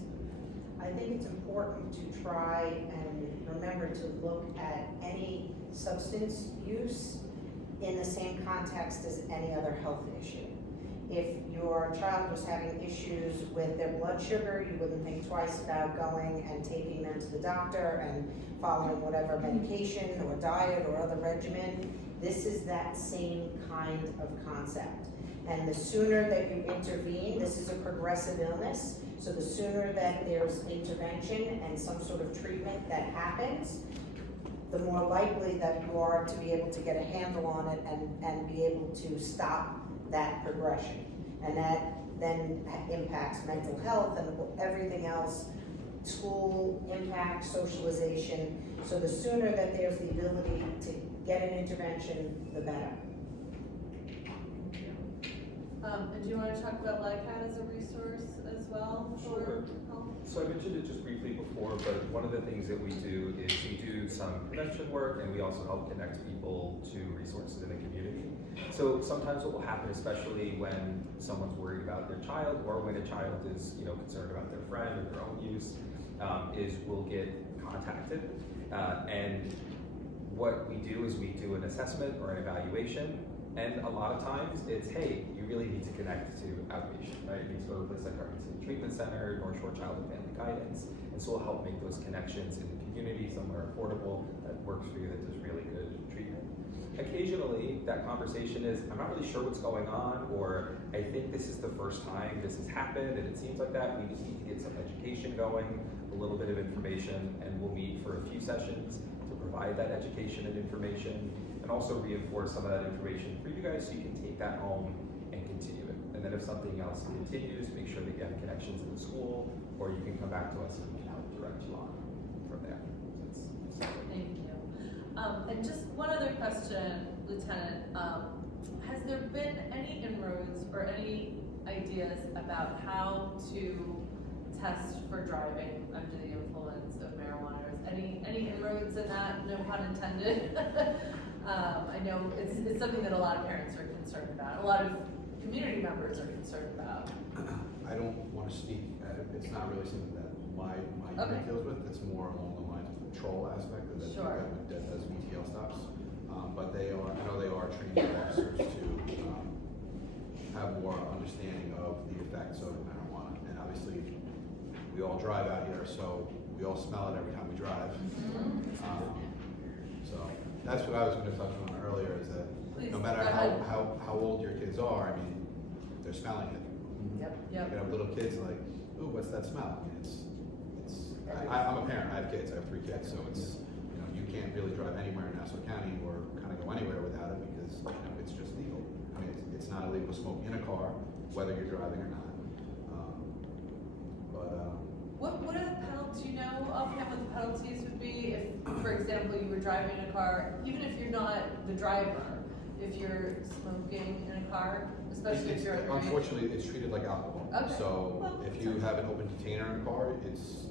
I think it's important to try and remember to look at any substance use in the same context as any other health issue. If your child was having issues with their blood sugar, you wouldn't think twice about going and taking them to the doctor and following whatever medication or diet or other regimen. This is that same kind of concept. And the sooner that you intervene, this is a progressive illness, so the sooner that there's intervention and some sort of treatment that happens, the more likely that you are to be able to get a handle on it and be able to stop that progression. And that then impacts mental health and everything else, school impact, socialization. So the sooner that there's the ability to get an intervention, the better. And do you want to talk about LICAT as a resource as well for Sure. health? So I mentioned it just briefly before, but one of the things that we do is we do some prevention work, and we also help connect people to resources in the community. So sometimes what will happen, especially when someone's worried about their child, or when a child is, concerned about their friend or their own use, is we'll get contacted, and what we do is we do an assessment or an evaluation. And a lot of times it's, hey, you really need to connect to outpatient, right? You need to go to a place like our City Treatment Center, North Shore Child and Family Guidance. And so we'll help make those connections in the community, somewhere affordable, that works for you, that does really good treatment. Occasionally, that conversation is, I'm not really sure what's going on, or I think this is the first time this has happened, and it seems like that. We just need to get some education going, a little bit of information, and we'll meet for a few sessions to provide that education and information, and also reinforce some of that information for you guys so you can take that home and continue it. And then if something else continues, make sure that you have connections in the school, or you can come back to us and we can help direct you on from there. So Thank you. And just one other question, Lieutenant. Has there been any inroads or any ideas about how to test for driving under the influence of marijuana? Any inroads in that? No pun intended. I know it's something that a lot of parents are concerned about. A lot of community members are concerned about. I don't want to speak at it. It's not really something that my Okay. unit deals with. It's more along the lines of the patrol aspect of that. Sure. That does VTL stops. But I know they are training their officers to have more understanding of the effects of marijuana. And obviously, we all drive out here, so we all smell it every time we drive. So that's what I was going to touch on earlier, is that Please, no matter go ahead. how old your kids are, I mean, they're smelling it. Yep. You can have little kids like, ooh, what's that smell? I mean, I'm a parent, I have kids, I have 3 kids, so it's, you can't really drive anywhere in Nassau County or kind of go anywhere without it because, it's just legal. I mean, it's not illegal to smoke in a car, whether you're driving or not. What are the penalties? Do you know offhand what the penalties would be if, for example, you were driving a car, even if you're not the driver, if you're smoking in a car, especially if you're underage? Unfortunately, it's treated like alcohol. Okay. So Well, if you have an open container in a car, it's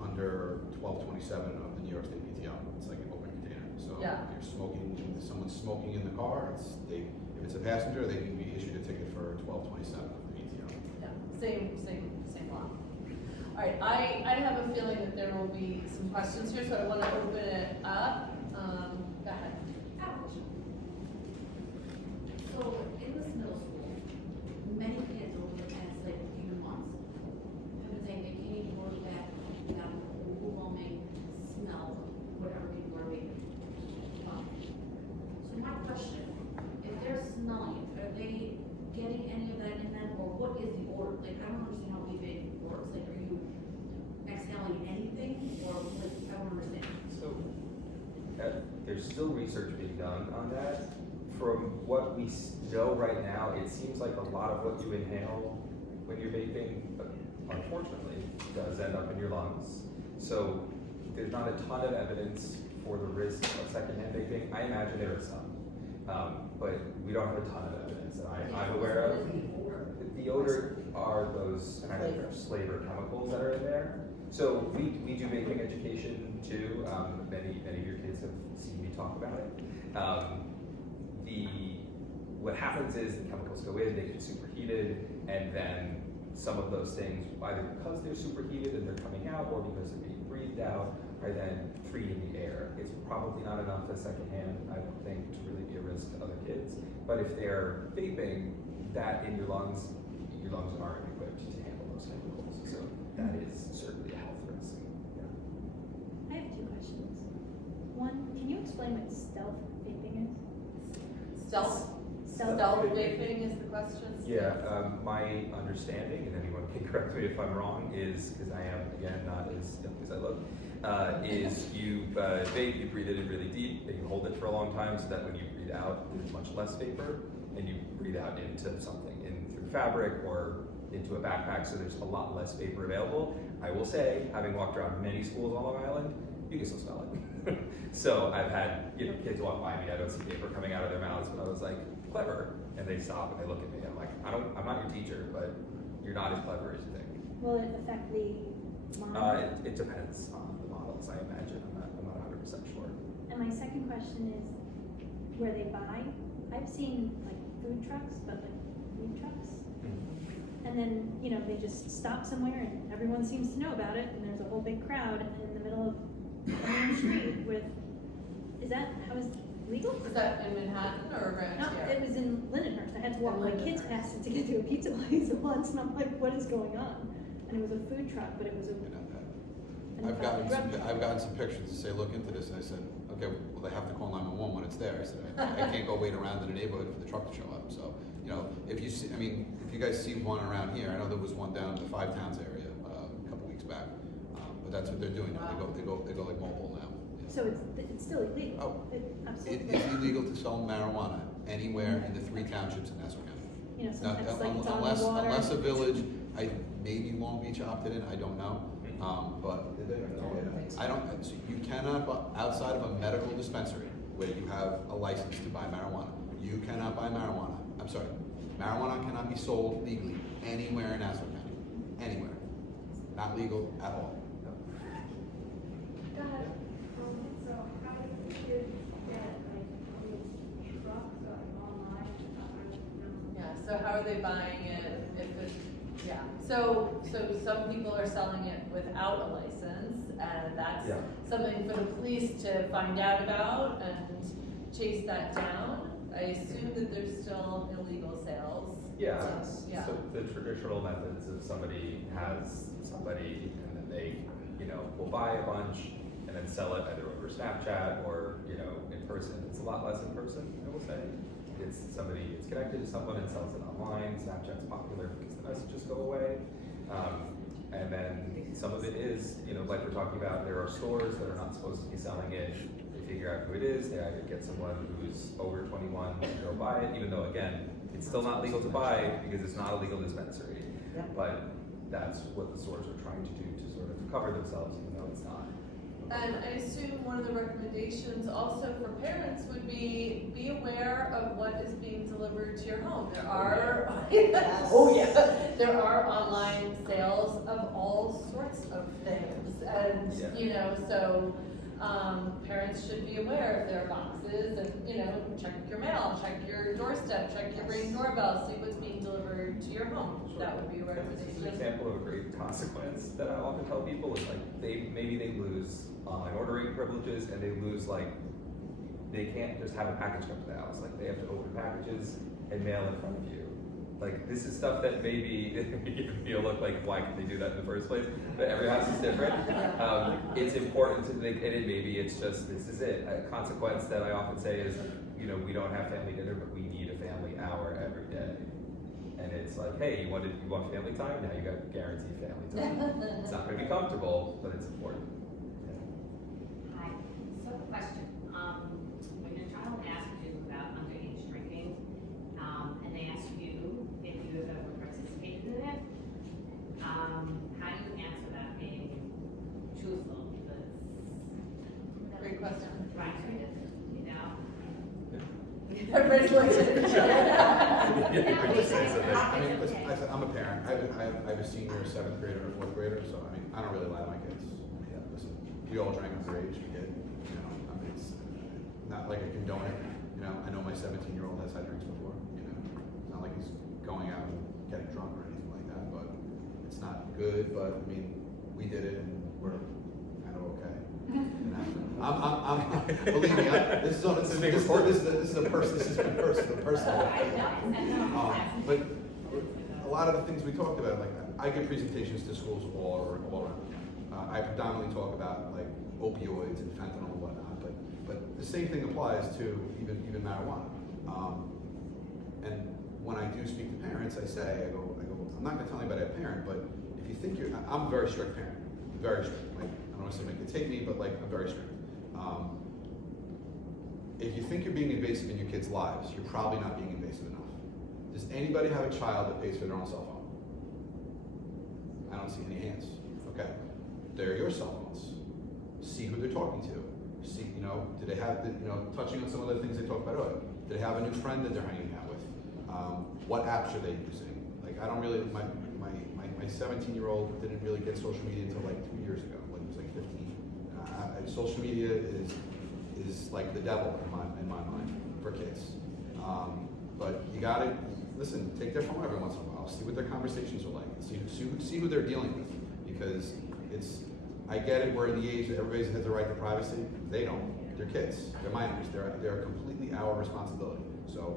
under 1227 of the New York State PTO. It's like an open container. So Yeah. if you're smoking, if someone's smoking in the car, if it's a passenger, they can be issued a ticket for 1227 of the PTO. Yeah, same law. All right, I have a feeling that there will be some questions here, so I want to open it up. Go ahead. So in this middle school, many kids over the past few months have been saying they can't even go to the bathroom without an overwhelming smell of whatever people are making. So my question, if they're smelling it, are they getting any of that in them, or what is the order? Like, I don't understand how vaping works. Like, are you exhaling anything, or like, I don't understand. So there's still research being done on that. From what we know right now, it seems like a lot of what you inhale when you're vaping, unfortunately, does end up in your lungs. So there's not a ton of evidence for the risk of secondhand vaping. I imagine there is some, but we don't have a ton of evidence that I'm aware of. The odor are those kind of flavor chemicals that are in there. So we do vaping education too. Many of your kids have seen me talk about it. What happens is the chemicals go in, they get superheated, and then some of those things, either because they're superheated and they're coming out, or because they're being breathed out, are then free in the air. It's probably not enough as secondhand, I don't think, to really be a risk to other kids. But if they're vaping, that in your lungs aren't equipped to handle those chemicals. So that is certainly a health risk. Yeah. I have 2 questions. One, can you explain what stealth vaping is? Stealth vaping is the question? Yeah, my understanding, and anyone can correct me if I'm wrong, is, because I am, again, not as young as I look, is you vape, you breathe it in really deep, and you hold it for a long time so that when you breathe out, there's much less vapor, and you breathe out into something, in through fabric or into a backpack, so there's a lot less vapor available. I will say, having walked around many schools on Long Island, you can still smell it. So I've had, you know, kids walk by me, I don't see vapor coming out of their mouths, but I was like, clever, and they stop and they look at me. I'm like, I'm not your teacher, but you're not as clever as you think. Will it affect the model? It depends on the models, I imagine. I'm not 100% sure. And my second question is, where they buy? I've seen like food trucks, but like food trucks. And then, you know, they just stop somewhere and everyone seems to know about it, and there's a whole big crowd in the middle of the main street with, how is legal? Was that in Manhattan or around No, here? it was in Lindenhurst. I had to walk my kids past it to get to a pizza place once, and I'm like, what is going on? And it was a food truck, but it was a. I've gotten some pictures to say, look into this, and I said, okay, well, they have to call 911 when it's there. I said, I can't go wait around in the neighborhood for the truck to show up. So, you know, if you see, I mean, if you guys see one around here, I know there was one down in the Five Towns area a couple weeks back, but that's what they're doing now. They go like mobile now. Yeah. So it's still illegal. Oh, It it absolutely. is illegal to sell marijuana anywhere in the 3 townships in Nassau County. You know, Now, sometimes like it's on the water. unless a village, maybe Long Beach opted in, I don't know. But I don't, so you cannot, outside of a medical dispensary where you have a license to buy marijuana, you cannot buy marijuana. I'm sorry, marijuana cannot be sold legally anywhere in Nassau County, anywhere. Not legal at all. So how do kids get like these trucks or online? Yeah, so how are they buying it if it's, yeah, so some people are selling it without a license, and that's Yeah. something for the police to find out about and chase that down. I assume that there's still illegal sales. Yeah, Yeah. so the traditional methods of somebody has somebody and then they, you know, will buy a bunch and then sell it either over Snapchat or, you know, in person. It's a lot less in person, I will say. It's somebody is connected to someone and sells it online. Snapchat's popular because the messages go away. And then some of it is, you know, like we're talking about, there are stores that are not supposed to be selling it. They figure out who it is. They either get someone who's over 21 to go buy it, even though, again, it's still not legal to buy because it's not a legal dispensary. Yeah. But that's what the stores are trying to do to sort of cover themselves, even though it's not. And I assume one of the recommendations also for parents would be aware of what is being delivered to your home. There are, oh yeah, there are online sales of all sorts of things, and Yeah. you know, so parents should be aware if there are boxes, and you know, check your mail, check your doorstep, check your Ring doorbell, see what's being delivered to your home. That would be a This is an recommendation. example of a great consequence that I often tell people is like maybe they lose online ordering privileges and they lose they can't just have a package come to the house. Like they have to open packages and mail in front of you. Like this is stuff that maybe you'll look like why could they do that in the first place? But every house is different. It's important to think, and maybe it's just this is it. A consequence that I often say is, you know, we don't have family dinner, but we need a family hour every day. And it's like, hey, you want family time? Now you got guaranteed family time. It's not going to be comfortable, but it's important. Hi, so a question, when your child asks you about underage drinking, and they ask you if you have ever participated in it, how do you answer that being truthful, because, Great question. right, you know? Everybody's looking at each other. I mean, listen, I'm a parent. I have a senior, a 7th grader, and a 4th grader, so I mean, I don't really lie to my kids. Yeah, listen, we all drank underage, we did. You know, I mean, it's not like I condone it. You know, I know my 17-year-old has had drinks before. You know, it's not like he's going out and getting drunk or anything like that. But it's not good. But I mean, we did it, and we're kind of okay. You know? Believe me, this is personal. But a lot of the things we talked about, like I give presentations to schools all around. I predominantly talk about like opioids and fentanyl and whatnot, but the same thing applies to even marijuana. And when I do speak to parents, I go, I'm not going to tell anybody I'm a parent, but if you think I'm a very strict parent, very strict. Like I don't want to say make it take me, but like I'm very strict. If you think you're being invasive in your kids' lives, you're probably not being invasive enough. anybody have a child that pays for their own cell phone? I don't see any hands. Okay, they're your cell phones. See who they're talking to. See, do they have, touching on some of the things they talked about earlier. Do they have a new friend that they're hanging out with? What apps are they using? Like, I don't really, my 17-year-old didn't really get social media until like 2 years ago, when he was like 15. Social media is like the devil in my mind for kids. But you gotta, listen, take their phone every once in a while, see what their conversations are like, see who they're dealing with, because I get it, we're in the age that everybody has the right to privacy. They don't. They're kids. They're minors. They're completely our responsibility. So,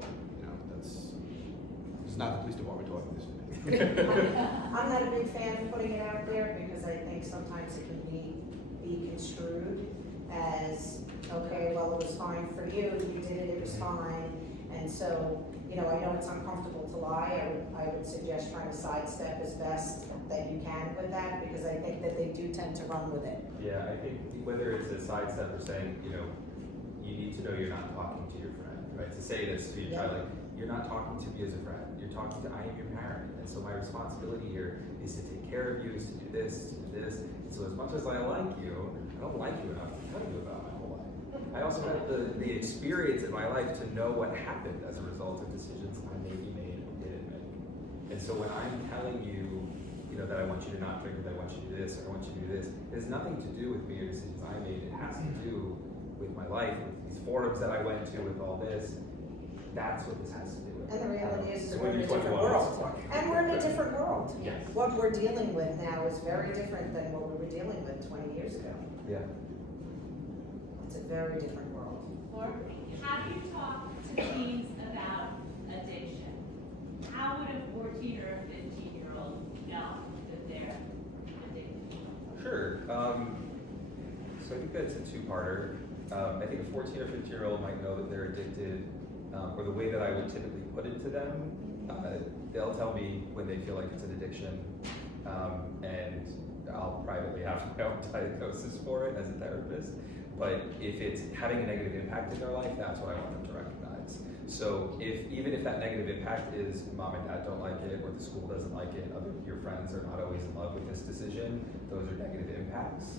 it's not the police department talking this. I'm not a big fan of putting it out there because I think sometimes it can be construed as, okay, well, it was fine for you, you did it, it was fine. And so, I know it's uncomfortable to lie. I would suggest trying to sidestep as best that you can with that, because I think that they do tend to run with it. Yeah, I think whether it's a sidestep or saying, you need to know you're not talking to your friend, right? To say this to your child, like, you're not talking to me as a friend. You're talking to, I am your parent. And so my responsibility here is to take care of you, is to do this, to do this. And so as much as I like you, I don't like you enough to tell you about my whole life. I also have the experience in my life to know what happened as a result of decisions I maybe made or didn't make. And so when I'm telling you, that I want you to not drink, or that I want you to do this, or I want you to do this, it has nothing to do with me or decisions I made. It has to do with my life, with these forums that I went to, with all this. That's what this has to do with. And the reality is So we're when in a you're different 21, world. it's like- And we're in a different world. Yes. What we're dealing with now is very different than what we were dealing with 20 years ago. Yeah. It's a very different world. Or how do you talk to teens about addiction? How would a 14 or a 15-year-old know that they're addicted? Sure. So I think that's a two-parter. I think a 14 or 15-year-old might know that they're addicted, or the way that I would typically put it to them, they'll tell me when they feel like it's an addiction, and I'll privately have my own diagnosis for it as a therapist. But if it's having a negative impact in their life, that's what I want them to recognize. So even if that negative impact is mom and dad don't like it, or the school doesn't like it, your friends are not always in love with this decision, those are negative impacts.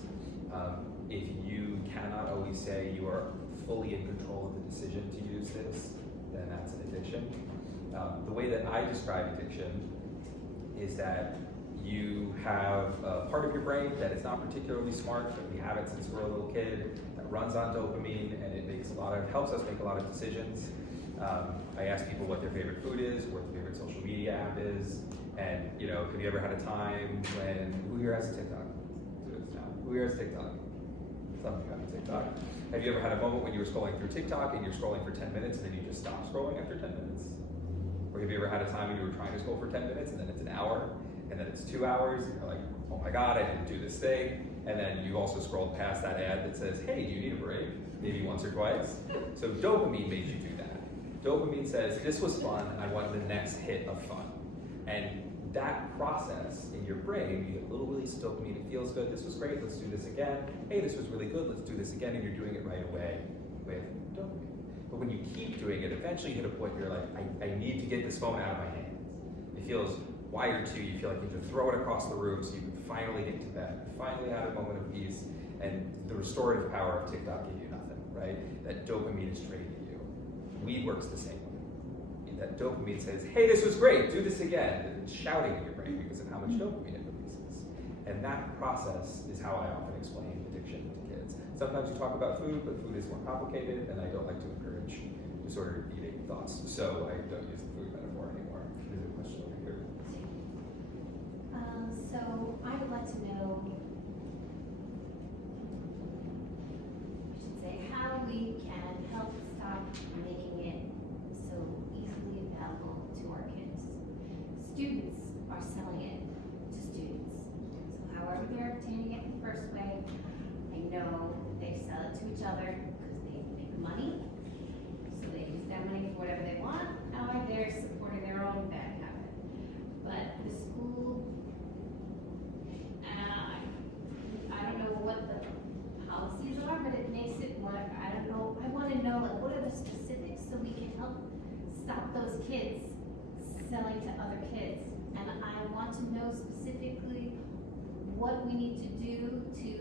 If you cannot always say you are fully in control of the decision to use this, then that's an addiction. The way that I describe addiction is that you have a part of your brain that is not particularly smart, but we have it since we're a little kid, that runs on dopamine, and it helps us make a lot of decisions. I ask people what their favorite food is, what their favorite social media app is, and have you ever had a time when, who here has a TikTok? Who here has TikTok? Some of you have a TikTok. Have you ever had a moment when you were scrolling through TikTok and you're scrolling for 10 minutes and then you just stop scrolling after 10 minutes? Or have you ever had a time when you were trying to scroll for 10 minutes and then it's an hour, and then it's 2 hours, and you're like, oh my God, I didn't do this thing. And then you also scrolled past that ad that says, hey, do you need a break? Maybe once or twice. So dopamine makes you do that. Dopamine says, this was fun, I want the next hit of fun. And that process in your brain, you get a little release of dopamine, it feels good, this was great, let's do this again. Hey, this was really good, let's do this again, and you're doing it right away with dopamine. But when you keep doing it, eventually you hit a point where you're like, I need to get this phone out of my hands. It feels wired to you, you feel like you need to throw it across the room so you can finally get to bed, finally have a moment of peace, and the restorative power of TikTok gave you nothing, right? That dopamine is trading to you. Weed works the same way. That dopamine says, hey, this was great, do this again. And it's shouting in your brain because of how much dopamine it releases. And that process is how I often explain addiction to kids. Sometimes you talk about food, but food is more complicated, and I don't like to encourage disordered eating thoughts. So I don't use the food metaphor anymore. There's a question over here. So I would like to know, I should say, how we can help stop making it so easily available to our kids. Students are selling it to students. So however they're obtaining it in the first way, I know they sell it to each other because they make money. So they use that money for whatever they want. However, they're supporting their own bad habit. But the school, I don't know what the policies are, but it makes it more, I don't know, I want to know, like, what are the specifics so we can help stop those kids selling to other kids. And I want to know specifically what we need to do to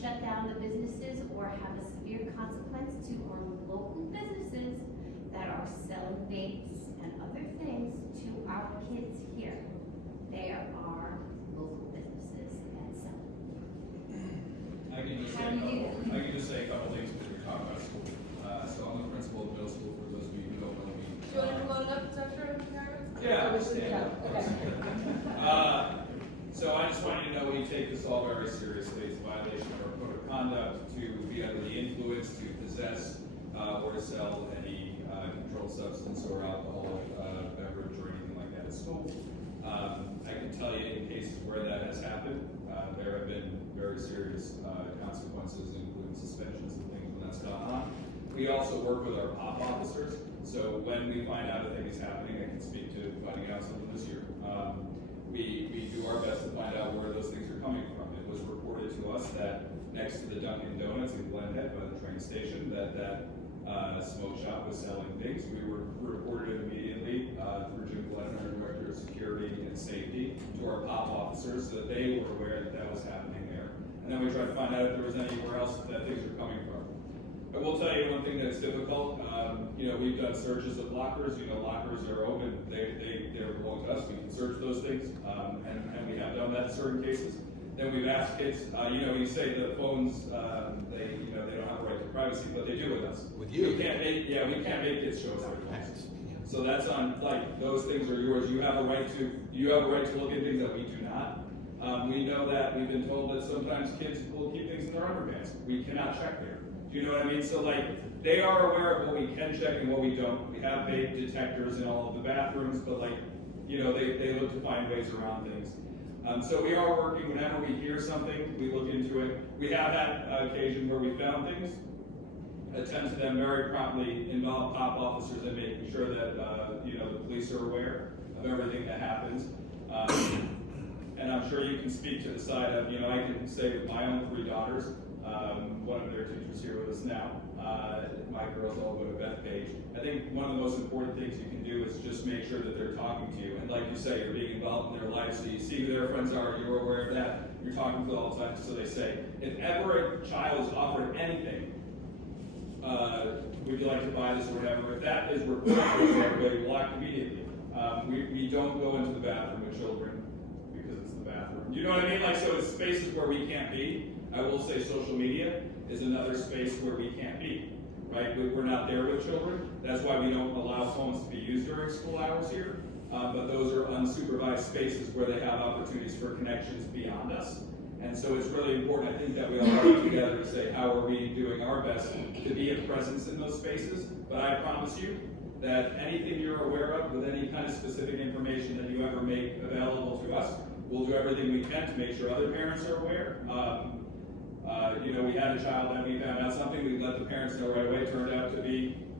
shut down the businesses or have a severe consequence to our local businesses that are selling vapes and other things to our kids here. They are local businesses that sell. I can just say a couple things because we're talking about school. So I'm the principal of middle school, for those of you who don't know me. Do you want to come on up, Dr. Harris? Yeah, Or should we stand go? up. Okay. So I just want you to know we take this all very seriously. It's a violation of our code of conduct to be under the influence, to possess or to sell any controlled substance or alcoholic beverage or anything like that at school. I can tell you in cases where that has happened, there have been very serious consequences, including suspensions and things when that's gone on. We also work with our POP officers, so when we find out a thing is happening, I can speak to finding out something this year. We do our best to find out where those things are coming from. It was reported to us that next to the Dunkin' Donuts in Glen Head by the train station, that smoke shop was selling things. We reported it immediately through Jim Glenn, our Director of Security and Safety, to our POP officers so that they were aware that that was happening there. And then we tried to find out if there was anywhere else that things were coming from. I will tell you one thing that's difficult. We've done searches of lockers. Lockers are open. They belong to us. We can search those things, and we have done that in certain cases. Then we've asked kids. You say the phones. They don't have a right to privacy, but they do with us. With you. We can't make kids show us their phones. So that's on those things are yours. You have a right to look at things that we do not. We know that we've been told that sometimes kids will keep things in their underpants. We cannot check there. Do you know what I mean? So they are aware of what we can check and what we don't. We have vape detectors in all of the bathrooms, but they look to find ways around things. So we are working. Whenever we hear something, we look into it. We have had occasion where we found things. Attend to them very promptly. Involve POP officers in making sure that the police are aware of everything that happens. And I'm sure you can speak to the side of I can say with my own 3 daughters. One of their teachers here with us now. My girls all go to Bethpage. I think one of the most important things you can do is just make sure that they're talking to you. And like you say, you're being involved in their lives, so you see who their friends are, you're aware of that, you're talking to them all the time. So they say, if ever a child is offered anything, would you like to buy this or whatever, if that is reported, we'll act immediately. We don't go into the bathroom with children because it's the bathroom. You know what I mean? So it's spaces where we can't be. I will say social media is another space where we can't be, right? We're not there with children. That's why we don't allow phones to be used during school hours here. But those are unsupervised spaces where they have opportunities for connections beyond us. And so it's really important, I think, that we all work together to say, how are we doing our best to be a presence in those spaces? But I promise you that anything you're aware of with any kind of specific information that you ever make available to us, we'll do everything we can to make sure other parents are aware. We had a child that we found out something, we let the parents know right away. It turned out to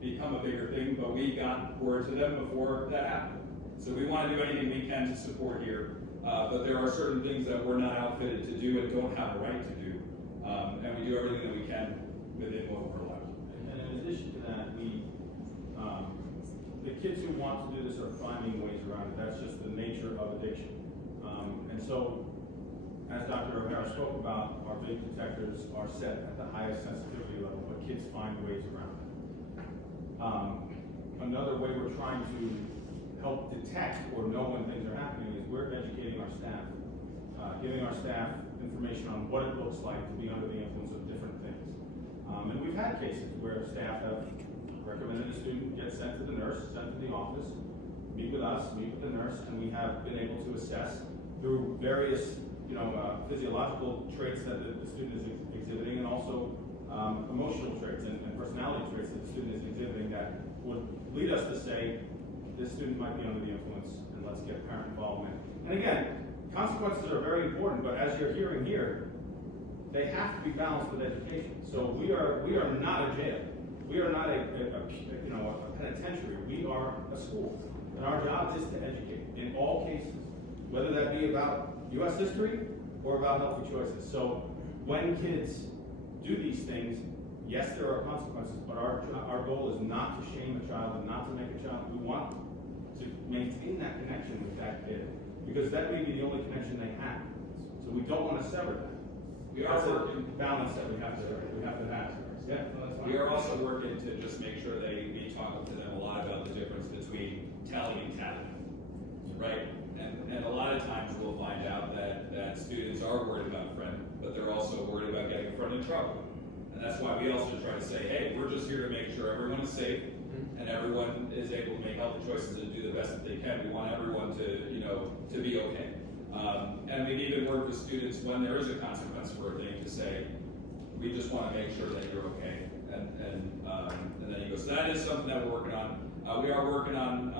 become a bigger thing, but we got word to them before that happened. So we want to do anything we can to support here, but there are certain things that we're not outfitted to do and don't have a right to do, and we do everything that we can within what we're allowed. And in addition to that, the kids who want to do this are finding ways around it. That's just the nature of addiction. And so, as Dr. O'Hara spoke about, our vape detectors are set at the highest sensitivity level, but kids find ways around it. Another way we're trying to help detect or know when things are happening is we're educating our staff, giving our staff information on what it looks like to be under the influence of different things. And we've had cases where staff have recommended a student get sent to the nurse, sent to the office, meet with us, meet with the nurse, and we have been able to assess through various physiological traits that the student is exhibiting, and also emotional traits and personality traits that the student is exhibiting that would lead us to say, this student might be under the influence, and let's get parent involvement. And again, consequences are very important, but as you're hearing here, they have to be balanced with education. So we are not a jail. We are not a penitentiary. We are a school. And our job is to educate in all cases, whether that be about U.S. history or about healthy choices. So when kids do these things, yes, there are consequences, but our goal is not to shame a child and not to make a child. We want maintain that connection with that kid, because that may be the only connection they have. So we don't want to sever that. We are That's a working, balance that we have to have. Yeah, no, that's fine. we are also working to just make sure we talk to them a lot about the difference between telling and telling, right? And a lot of times we'll find out that students are worried about a friend, but they're also worried about getting a friend in trouble. And that's why we also try to say, hey, we're just here to make sure everyone is safe and everyone is able to make healthy choices and do the best that they can. We want everyone to be okay. And we've even worked with students when there is a consequence for a thing to say, we just want to make sure that you're okay. And then he goes, so that is something that we're working on. We are working on,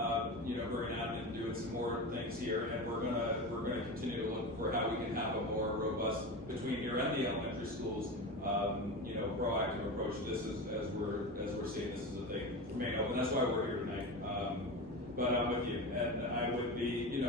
bringing out and doing some more things here, and we're gonna continue to look for how we can have a more robust, between here and the elementary schools, proactive approach to this as we're seeing this as a thing remain open. That's why we're here tonight. But I'm with you, and I would be,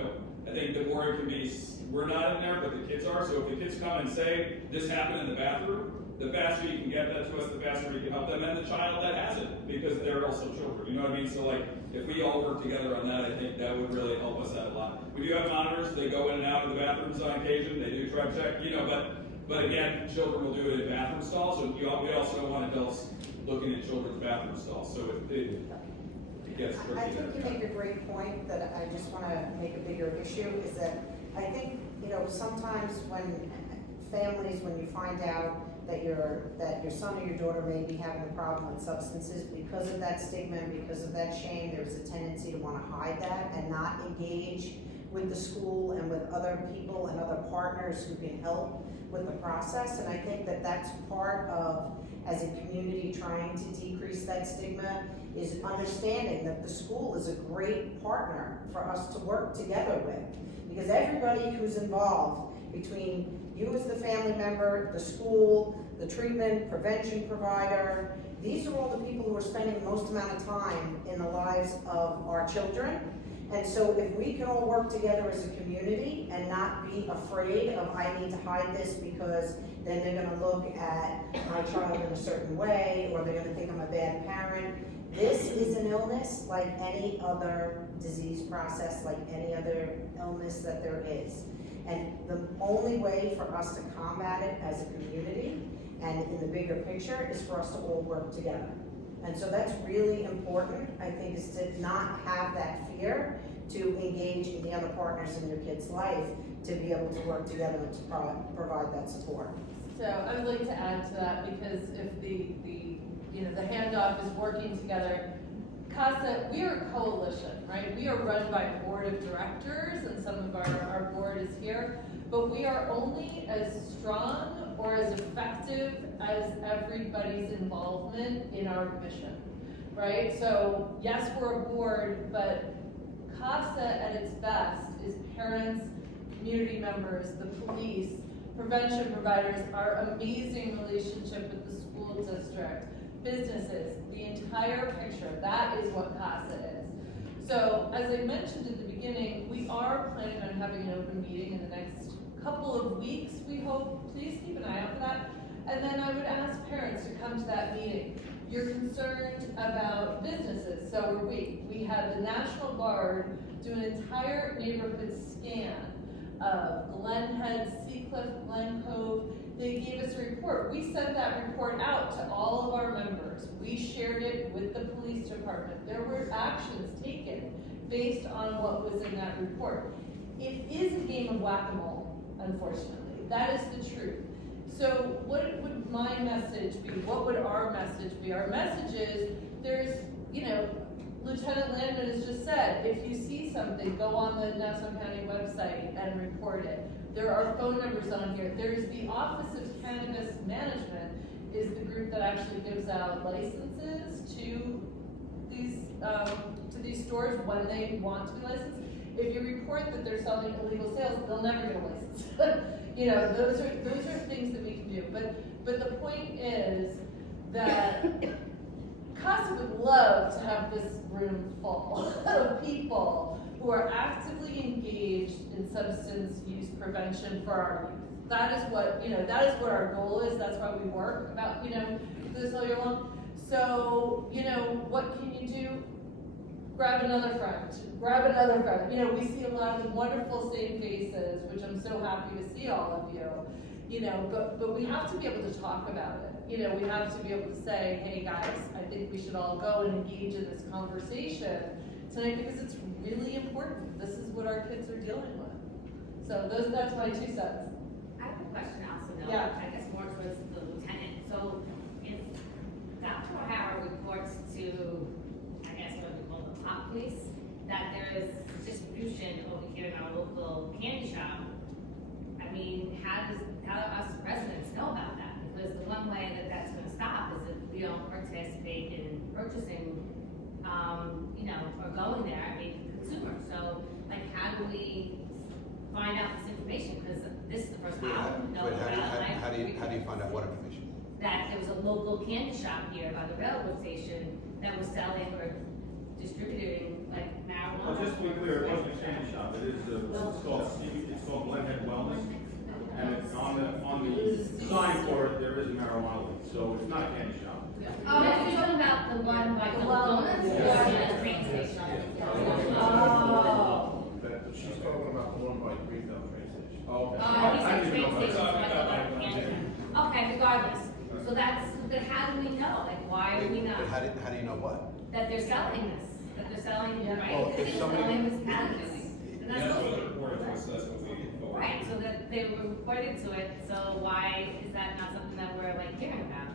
I think the more it can be, we're not in there, but the kids are. So if the kids come and say this happened in the bathroom, the faster you can get that to us, the faster we can help them, and the child that hasn't, because they're also children. You know what I mean? So like, if we all work together on that, I think that would really help us out a lot. We do have monitors; they go in and out of the bathrooms on occasion. They do try to check, but again, children will do it in bathroom stalls. So we also don't want adults looking at children's bathroom stalls. So it gets tricky. I think you make a great point that I just want to make a bigger issue is that I think, sometimes when you find out that your son or your daughter may be having a problem with substances, because of that stigma and because of that shame, there's a tendency to want to hide that and not engage with the school and with other people and other partners who can help with the process. And I think that that's part of, as a community, trying to decrease that stigma, is understanding that the school is a great partner for us to work together with. Because everybody who's involved, between you as the family member, the school, the treatment, prevention provider, these are all the people who are spending the most amount of time in the lives of our children. And so if we can all work together as a community and not be afraid of, I need to hide this because then they're gonna look at my child in a certain way, or they're gonna think I'm a bad parent. This is an illness like any other disease process, like any other illness that there is. And the only way for us to combat it as a community and in the bigger picture is for us to all work together. And so that's really important, I think, is to not have that fear, to engage in the other partners in your kid's life, to be able to work together and to provide that support. So I would like to add to that, because if the handoff is working together, CASA, we are a coalition, right? We are run by a board of directors, and some of our board is here, but we are only as strong or as effective as everybody's involvement in our mission, right? So yes, we're a board, but CASA at its best is parents, community members, the police, prevention providers, our amazing relationship with the school district, businesses, the entire picture. That is what CASA is. So as I mentioned at the beginning, we are planning on having an open meeting in the next couple of weeks, we hope. Please keep an eye out for that. And then I would ask parents to come to that meeting. You're concerned about businesses, so are we. We had the National Guard do an entire neighborhood scan of Glen Head, Seacliff, Glen Cove. They gave us a report. We sent that report out to all of our members. We shared it with the police department. There were actions taken based on what was in that report. It is a game of whack-a-mole, unfortunately. That is the truth. So what would my message be? What would our message be? Our message is, there's, Lieutenant Landman has just said, if you see something, go on the Nassau County website and report it. There are phone numbers on here. There's the Office of Cannabis Management, is the group that actually gives out licenses to these stores when they want to be licensed. If you report that they're selling illegal sales, they'll never get a license. Those are things that we can do. But the point is that CASA would love to have this room full of people who are actively engaged in substance use prevention for our youth. That is what our goal is. That's why we work about, this all year long. So, what can you do? grab another friend, grab another friend. You know, we see a lot of wonderful same faces, which I'm so happy to see all of you. You know, but we have to be able to talk about it. You know, we have to be able to say, hey guys, I think we should all go and engage in this conversation tonight because it's really important. This is what our kids are dealing with. So that's my 2 cents. I have a question, Allison, though, Yeah. I guess more towards the lieutenant. So if Dr. O'Hara reports to, I guess what we call the top police, that there is distribution over here in our local candy shop, I mean, how do us residents know about that? Because the one way that that's gonna stop is if we don't participate in purchasing, you know, or going there, I mean, consumers. So, like, how do we find out this information? Because this is the first time I know about it. How do you find out what information? That there was a local candy shop here by the railroad station that was selling or distributing like marijuana. Well, just to be clear, it wasn't a candy shop, it is, it's called Glenhead Wellness, and it's on the sign for it, there is a marijuana leaf, so it's not a candy shop. Oh, you're talking about the one by the donuts? Yeah. Or the train station? Oh. She's talking about the one by Greenbelt train station. Oh, He said didn't train know about station, that. so I thought candy shop. Okay, regardless, so that's, but how do we know, like, why do we know? But how do you know what? That they're selling this, that they're selling, Yeah. right? Well, Because if they're somebody- selling this cannabis. And That's that's what the report is, that's what we. right, so that they were reported to it, so why is that not something that we're like hearing about?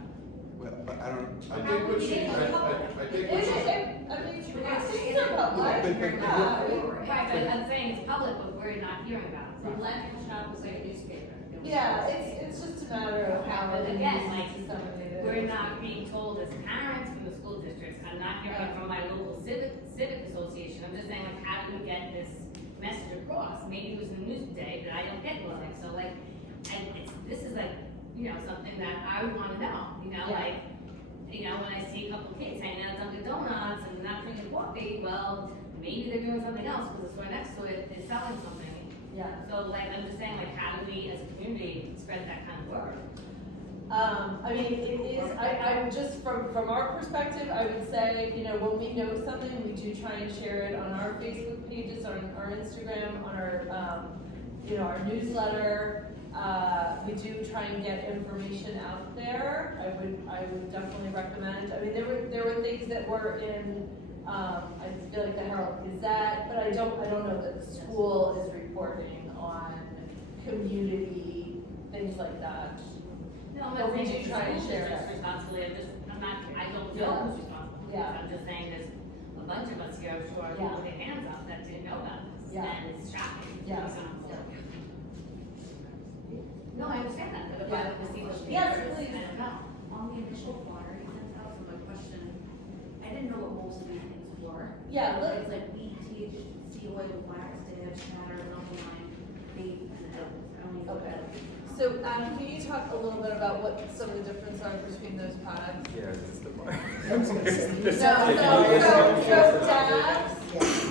Well, but I don't, I think what she, I think what Is she. it, I mean, it's a public. But- Yeah. Right, but I'm saying it's public, but we're not hearing about it. The Glenhead shop was like a newspaper. It was- Yeah, it's just a matter of how But it again, is like, disseminated. we're not being told as parents from the school districts, I'm not hearing from my local civic association, I'm just saying, like, how do we get this message across? Maybe it was in the news today, but I don't get anything, so like, this is like, you know, something that I would wanna know, you know, Yeah. like, you know, when I see a couple of kids hanging out at Dunkin' Donuts and not drinking coffee, well, maybe they're doing something else, because the store next to it is selling something. Yeah. So like, I'm just saying, like, how do we as a community spread that kind of word? I mean, it is, I would just, from our perspective, I would say, you know, when we know something, we do try and share it on our Facebook pages, on our Instagram, on our, you know, our newsletter. We do try and get information out there. I would definitely recommend, I mean, there were things that were in, I feel like the Herald Gazette, but I don't know that the school is reporting on community, things like that. No, I'm But not we saying do it's the try and school share district's it. responsibility, I don't Yeah. know who's responsible. Yeah. I'm just saying there's a bunch of us here, I'm sure, who Yeah. put their hands up that didn't know about this, Yeah. and it's shocking. Yeah. So- Yeah. No, I understand that, but if I would see those Yes, papers, please. I don't know. On the initial flyer you sent out, so my question, I didn't know what most of these things were. Yeah, look. It's like weed, THC oil, wax, dab, shatter, alkaline, vape, and edibles. I don't even know what Okay. that is. So, can you talk a little bit about what some of the differences are between those products? Yeah, it's the bar.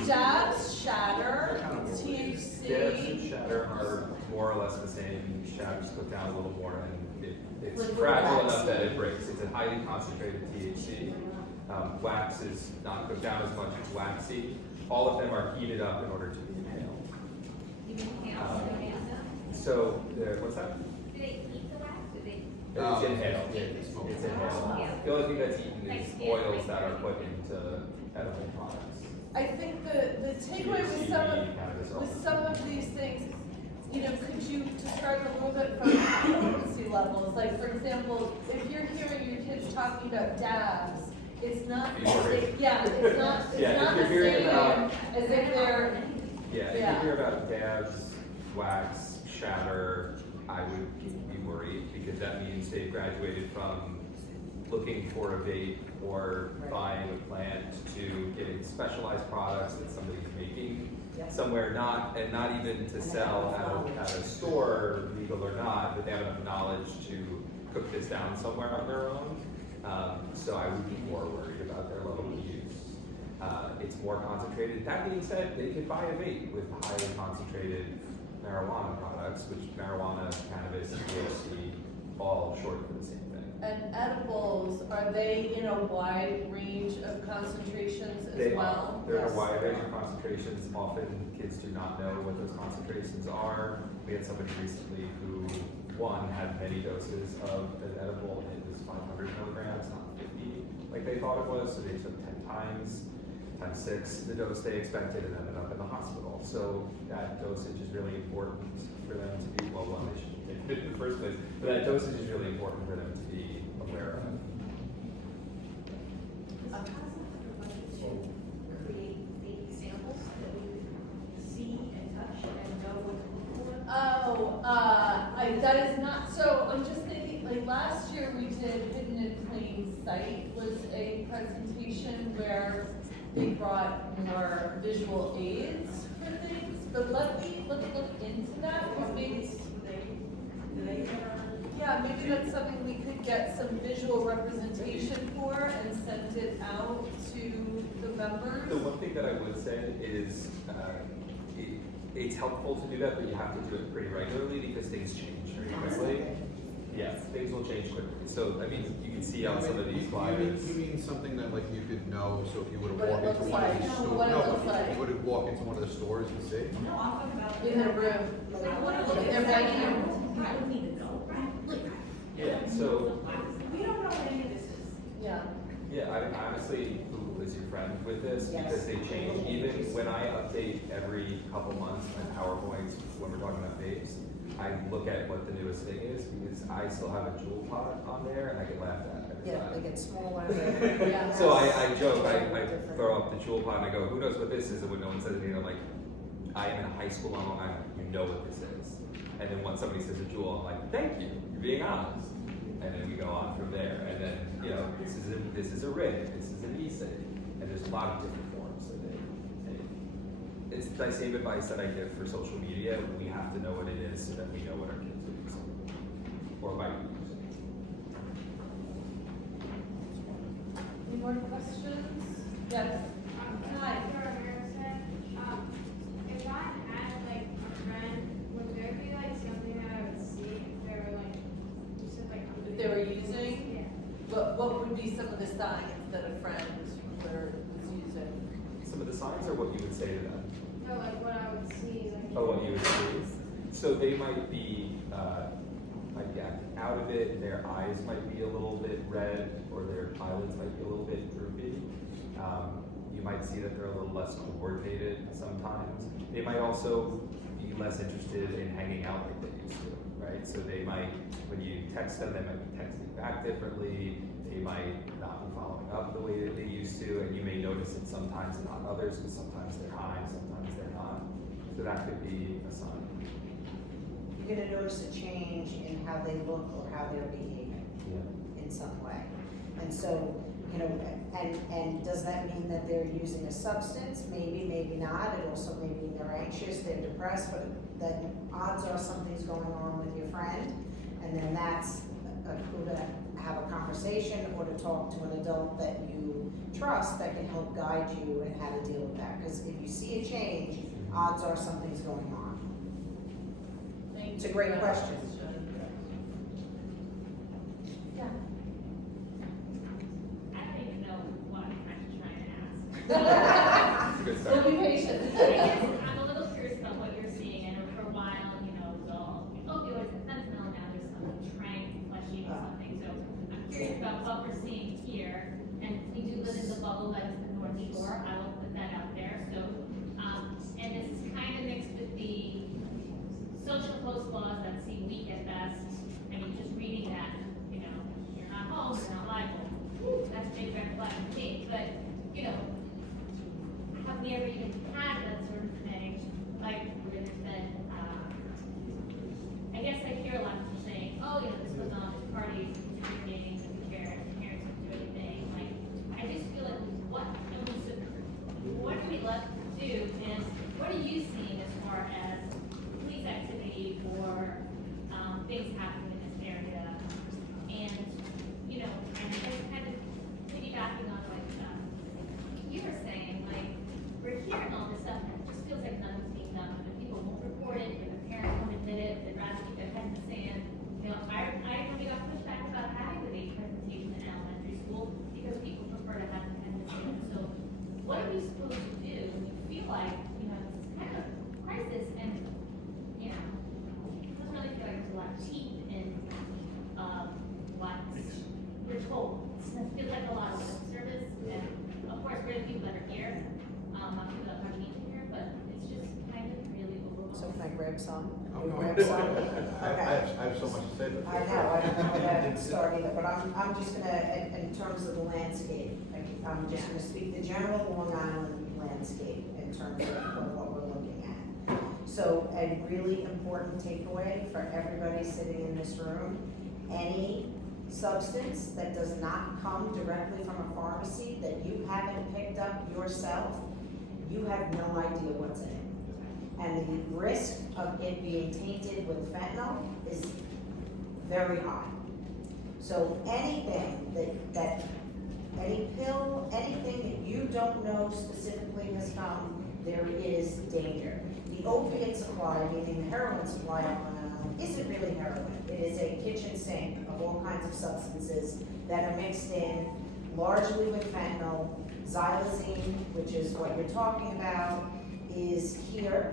Dabs, shatter, Dabs and THC. shatter are more or less the same. Shatter's cooked down a little more, and it's With fragile wax. enough that it breaks. It's a highly concentrated THC. Wax is not cooked down as much, it's waxy. All of them are heated up in order to be inhaled. You mean, you know, So, what's that? do they eat the wax, do they? It's inhaled. It's inhaled. The only thing that's eaten is oils that are put into edible products. I think the takeaway with some of these things, you know, could you describe a little bit from frequency levels? Like, for example, if you're hearing your kids talking about dabs, it's not, yeah, it's not Yeah, if the you're hearing same about- as if they're, Yeah, if Yeah. you hear about dabs, wax, shatter, I would be worried because that means they've graduated from looking for a vape or buying a plant to getting specialized products that somebody's making somewhere, not even to sell at a store, legal or not, but they have enough knowledge to cook this down somewhere on their own. So I would be more worried about their level of use. It's more concentrated. That being said, they could buy a vape with highly concentrated marijuana products, which marijuana, cannabis, THC, all short for the same thing. And edibles, are they in a wide range of concentrations They as well? They're in Yes. a wide range of concentrations. Often kids do not know what those concentrations are. We had somebody recently who, one, had many doses of an edible, and it was 500 milligrams, not 50, like they thought it was, so they took 10 times, times 6 the dose they expected, and ended up in the hospital. So that dosage is really important for them to be, well, one, they should take it in the first place, but that dosage is really important for them to be aware of. Does CASA have a budget to create fake samples that we could see and touch and know what to look for? Oh, that is not, so I'm just thinking, like, last year we did Hidden in Plain Sight was a presentation where they brought more visual aids for things, but let me look into that, because maybe, yeah, maybe that's something we could get some visual representation for and send it out to the members. The one thing that I would say is, it's helpful to do that, but you have to do it pretty regularly because things change very quickly. Yes, things will change quickly. So, I mean, you can see on some of these flyers. You mean something that like you could know, so if you were to What it walk into looks one of like. these No, stores. what it No, looks like. you would walk into one of the stores and see? No, I'm talking about. In their room. I wanna look at Their their bedroom. I don't need to know, right? Yeah, so, We don't know what any of this is. Yeah. yeah, I honestly, who is your friend with this? Yes. Because they change. Even when I update every couple months my PowerPoints, when we're talking about vapes, I look at what the newest thing is because I still have a jewel pod on there and I get laughed at every Yeah, time. they get smaller. they're- Yeah. So I joke, I Different. throw up the jewel pod and I go, who knows what this is? And when no one says anything, I'm like, I am in high school on Long Island, you know what this is. And then once somebody says a jewel, I'm like, thank you, you're being honest. And then we go on from there. And then, you know, this is a rig, this is an e-cig. And there's a lot of different forms that they take. It's the same advice that I give for social media. We have to know what it is so that we know what our kids are using. Or might be using. Any more questions? Yes. Hi. If I had like a friend, would there be like something that I would see if they were like, you said like. If they were using? Yeah. What would be some of the signs that a friend was using? Some of the signs or what you would say to them? No, like what I would see, like. Oh, what you would see. So they might be, might be acting out of it, their eyes might be a little bit red, or their eyelids might be a little bit droopy. You might see that they're a little less coordinated sometimes. They might also be less interested in hanging out like they used to, right? So they might, when you text them, they might be texting back differently. They might not be following up the way that they used to, and you may notice it sometimes and not others, because sometimes they're high, sometimes they're not. So that could be a sign. You're gonna notice a change in how they look or how they're behaving Yeah. in some way. And so, you know, and does that mean that they're using a substance? Maybe, maybe not. It also may mean they're anxious, they're depressed, but the odds are something's going on with your friend. And then that's who to have a conversation or to talk to an adult that you trust that can help guide you in how to deal with that. Because if you see a change, odds are something's going on. Thank It's a you great for that question. Yeah. I don't even know what I'm trying to ask. It's a good We'll start. be patient. I'm a little curious about what you're seeing. I know for a while, you know, it was all opioids and fentanyl, now there's some trank, fleshy or something. So I'm curious about what we're seeing here. And we do live in the bubble that is the North Shore. I will put that out there. So, and this is kind of mixed with the social post laws that seem weak at best. I mean, just reading that, you know, you're not home, you're not liable. That's a big red flag to me. But, you know, have we ever even had that sort of thing? Like, where there's been, I guess I hear a lot of people saying, oh, you know, this goes on at parties, meetings, and parents don't do anything. Like, I just feel like, what are we left to do? And what are you seeing as far as police activity or things happening in this area? And, you know, and I guess kind of piggybacking on what you were saying, like, we're hearing all this stuff, and it just feels like nothing's being done. But people won't report it, and the parents won't admit it, they'd rather keep their head in the sand. You know, I really got pushback about having the vape I grab some? Oh, You no, grab I some? I Okay. have so much to say, but. I know, I don't know where to start either, but I'm just gonna, in terms of the landscape, I'm just gonna speak the general Long Island landscape in terms of what we're looking at. So a really important takeaway for everybody sitting in this room, any substance that does not come directly from a pharmacy that you haven't picked up yourself, you have no idea what's in it. And the risk of it being tainted with fentanyl is very high. So anything that any pill, anything that you don't know specifically has come, there is danger. The opiate supply, meaning the heroin supply, isn't really heroin. It is a kitchen sink of all kinds of substances that are mixed in largely with fentanyl. Xylazine, which is what you're talking about, is here.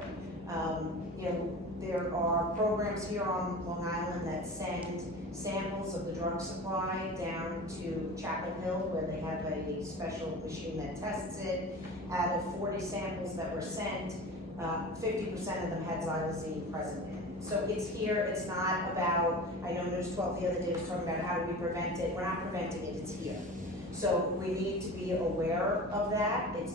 There are programs here on Long Island that send samples of the drug supply down to Chapel Hill, where they have a special machine that tests it. Out of 40 samples that were sent, 50% of them had xylazine present in it. So it's here, it's not about, I know News 12 the other day was talking about how do we prevent it. We're not preventing it, it's here. So we need to be aware of that. It's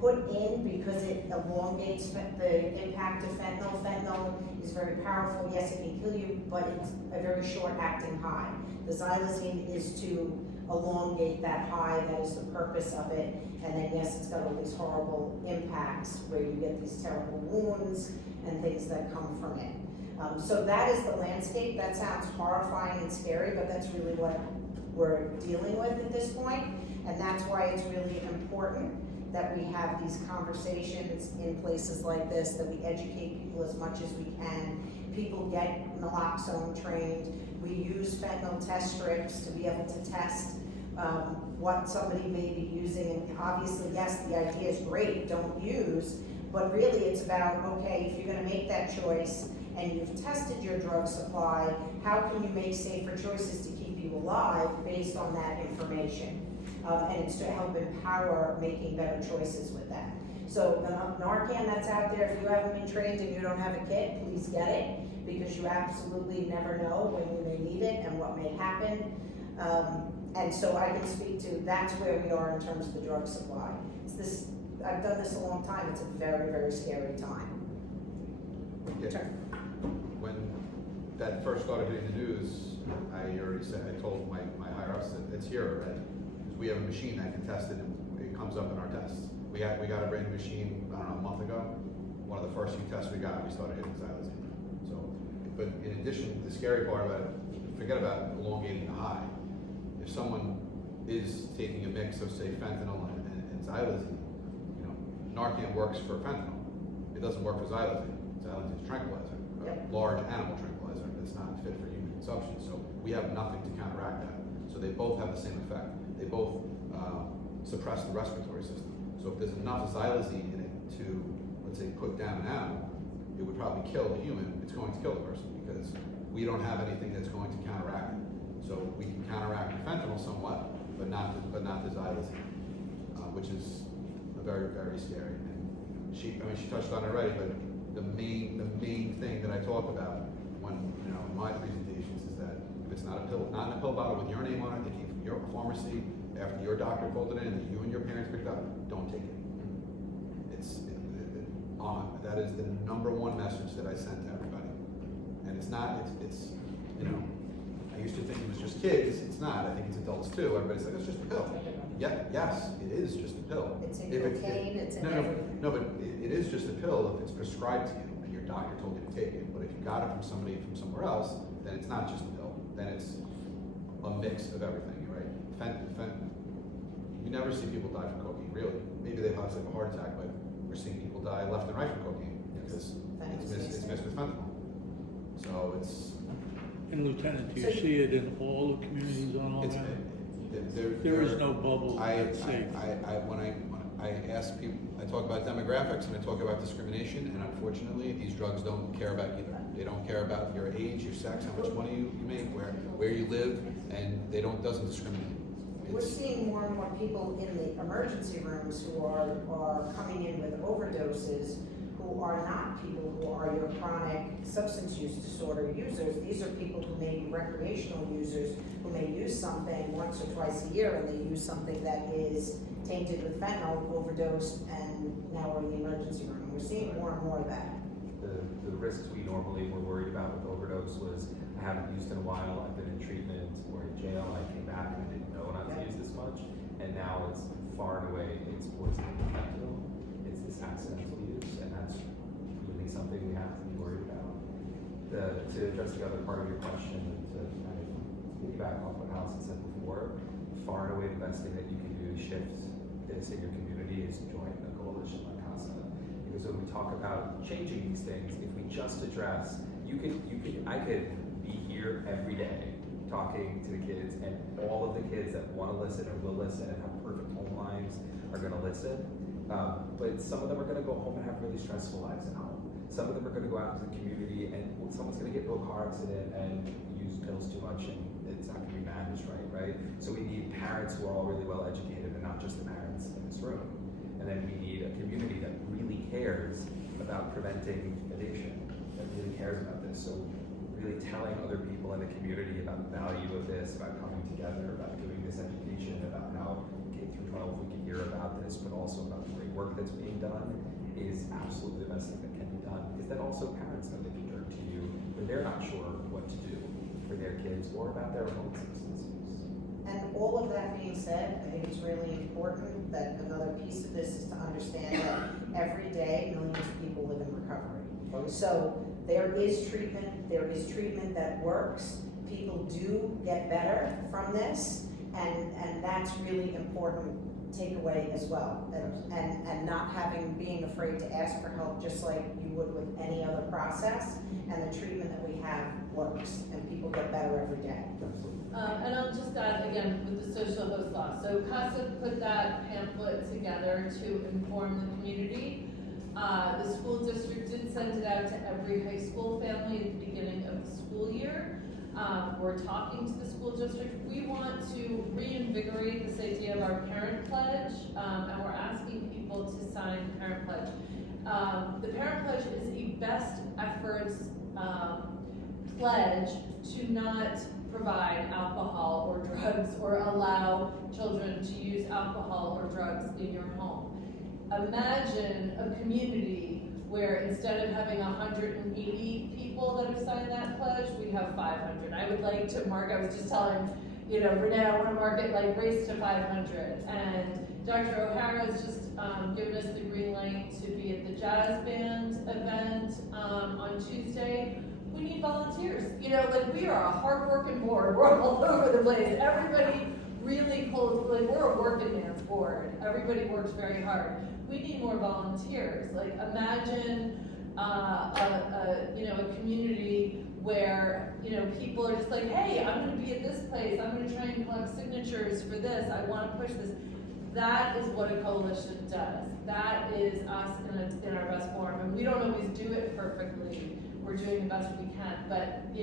put in because it elongates the impact of fentanyl. Fentanyl is very powerful. Yes, it can kill you, but it's a very short-acting high. The xylazine is to elongate that high. That is the purpose of it. And then, yes, it's got all these horrible impacts where you get these terrible wounds and things that come from it. So that is the landscape. That sounds horrifying and scary, but that's really what we're dealing with at this point. And that's why it's really important that we have these conversations in places like this, that we educate people as much as we can. People get naloxone trained. We use fentanyl test strips to be able to test what somebody may be using. And obviously, yes, the idea is great, don't use, but really it's about, okay, if you're gonna make that choice and you've tested your drug supply, how can you make safer choices to keep you alive based on that information? And it's to help empower making better choices with that. So the Narcan that's out there, if you haven't been trained and you don't have a kit, please get it, because you absolutely never know when you may need it and what may happen. And so I can speak to, that's where we are in terms of the drug supply. I've done this a long time, it's a very, very scary time. Yeah. When that first started hitting the news, I already said, I told my higher ups that it's here already. We have a machine that can test it, and it comes up in our tests. We got a brand new machine, I don't know, a month ago. One of the first few tests we got, we started hitting xylazine. So, but in addition, the scary part about it, forget about elongating the high. If someone is taking a mix of, say, fentanyl and xylazine, Narcan works for fentanyl. It doesn't work for xylazine. Xylazine is a tranquilizer, a large animal tranquilizer. It's not fit for human consumption. So we have nothing to counteract that. So they both have the same effect. They both suppress the respiratory system. So if there's enough xylazine in it to, let's say, put down an animal, it would probably kill the human. It's going to kill the person because we don't have anything that's going to counteract it. So we can counteract the fentanyl somewhat, but not the xylazine, which is very, very scary. And she touched on it already, but the main thing that I talk about when, in my presentations is that if it's not in a pill bottle with your name on it, it came from your pharmacy, after your doctor pulled it in, and you and your parents picked up, don't take it. That is the number one message that I send to everybody. And it's not, I used to think it was just kids, it's not, I think it's adults too. Everybody's like, it's just a pill. Yeah, yes, it is just a pill. It's in cocaine, it's in everything. No, but it is just a pill if it's prescribed to you and your doctor told you to take it. But if you got it from somebody from somewhere else, then it's not just a pill. Then it's a mix of everything, right? You never see people die from cocaine, really. Maybe they have a heart attack, but we're seeing people die left and right from cocaine because it's mixed with fentanyl. So it's... And Lieutenant, do you see it in all the communities on Long Island? There is no bubble that's safe. When I ask people, I talk about demographics and I talk about discrimination, and unfortunately, these drugs don't care about either. They don't care about your age, your sex, how much money you make, where you live, and doesn't discriminate. We're seeing more and more people in the emergency rooms who are coming in with overdoses, who are not people who are your chronic substance use disorder users. These are people who may be recreational users, who may use something once or twice a year, and they use something that is tainted with fentanyl, overdosed, and now we're in the emergency room. And we're seeing more and more of that. The risks we normally were worried about with overdose was, I haven't used in a while, I've been in treatment or in jail, I came back and I didn't know not to use this much, and now it's far and away, it's poison and fentanyl, it's this accidental use, and that's really something we have to be worried about. To address the other part of your question, to kind of piggyback off what Allison said before, far and away the best thing that you can do to shift this in your community is join a coalition like CASA. Because when we talk about changing these things, if we just address, I could be here every day talking to the kids, and all of the kids that want to listen or will listen and have perfect home lives are going to listen. But some of them are going to go home and have really stressful lives at home. Some of them are going to go out to the community and someone's going to get into a car accident and use pills too much, and it's not going to be managed right? So we need parents who are all really well educated, and not just the parents in this room. And then we need a community that really cares about preventing addiction, that really cares about this. So really telling other people in the community about the value of this, about coming together, about doing this education, about how K through 12 we can hear about this, but also about the great work that's being done is absolutely the best thing that can be done. Because then also parents know they can turn to you when they're not sure what to do for their kids or about their own substance use. And all of that being said, I think it's really important that another piece of this is to understand that every day millions of people live in recovery. So there is treatment that works. People do get better from this, and that's really important takeaway as well. And not being afraid to ask for help, just like you would with any other process. And the treatment that we have works, and people get better every day. And I'll just add again with the social host law. So CASA put that pamphlet together to inform the community. The school district did send it out to every high school family at the beginning of the school year. We're talking to the school district. We want to reinvigorate this idea of our parent pledge, and we're asking people to sign the parent pledge. The parent pledge is a best efforts pledge to not provide alcohol or drugs or allow children to use alcohol or drugs in your home. Imagine a community where instead of having 180 people that have signed that pledge, we have 500. I would like to mark, I was just telling, Renee, I want to mark it like race to 500. And Dr. O'Hara has just given us the green light to be at the jazz band event on Tuesday. We need volunteers. We are a hard-working board. We're all over the place. Everybody really pulls, we're a working man's board. Everybody works very hard. We need more volunteers. Imagine a community where, people are just like, hey, I'm gonna be at this place. I'm gonna try and collect signatures for this. I wanna push this. That is what a coalition does. That is us in our best form. And we don't always do it perfectly. We're doing the best we can, but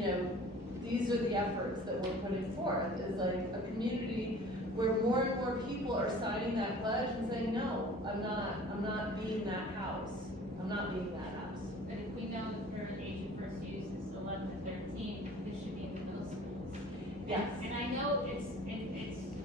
these are the efforts that we're putting forth. Is like a community where more and more people are signing that pledge and saying, no, I'm not being that house. I'm not being that house. But if we know the current age of first use is 11 to 13, this should be in the middle schools. Yes. And I know it's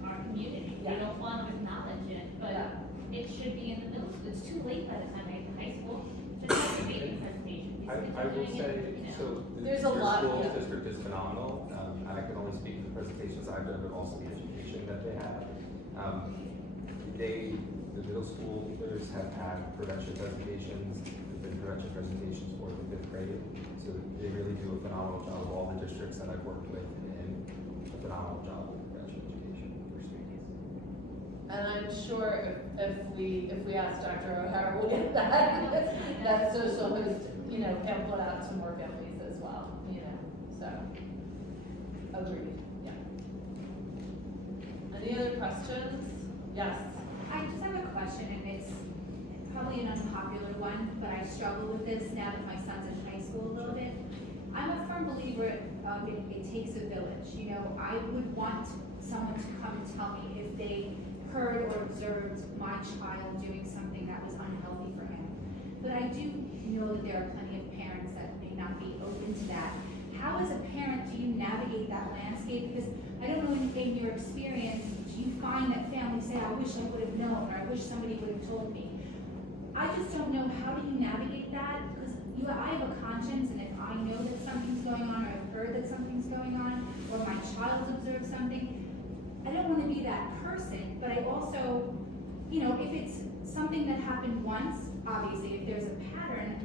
our community. Yeah. We don't want to acknowledge it, but Yeah. it should be in the middle school. It's too late by the time I get to high school. Just have a baby presentation. These kids I are will doing say, it, so There's your a lot, school yeah. district is phenomenal, and I can only speak for the presentations I've done, but also the education that they have. The middle schoolers have had prevention presentations, there've been prevention presentations for the 5th grade, so they really do a phenomenal job of all the districts that I've worked with, and a phenomenal job with prevention education for students. And I'm sure if we ask Dr. O'Hara, we'll get that social host, pamphlet out to more families as well, so. Agreed, yeah. Any other questions? Yes. I just have a question, and it's probably an unpopular one, but I struggle with this now that my son's in high school a little bit. I'm a firm believer of it takes a village. I would want someone to come and tell me if they heard or observed my child doing something that was unhealthy for him. But I do know that there are plenty of parents that may not be open to that. How as a parent do you navigate that landscape? Because I don't know in your experience, do you find that families say, I wish I would have known, or I wish somebody would have told me? I just don't know, how do you navigate that? Because I have a conscience, and if I know that something's going on, or I've heard that something's going on, or my child's observed something, I don't want to be that person, but I also, you know, if it's something that happened once, obviously, if there's a pattern,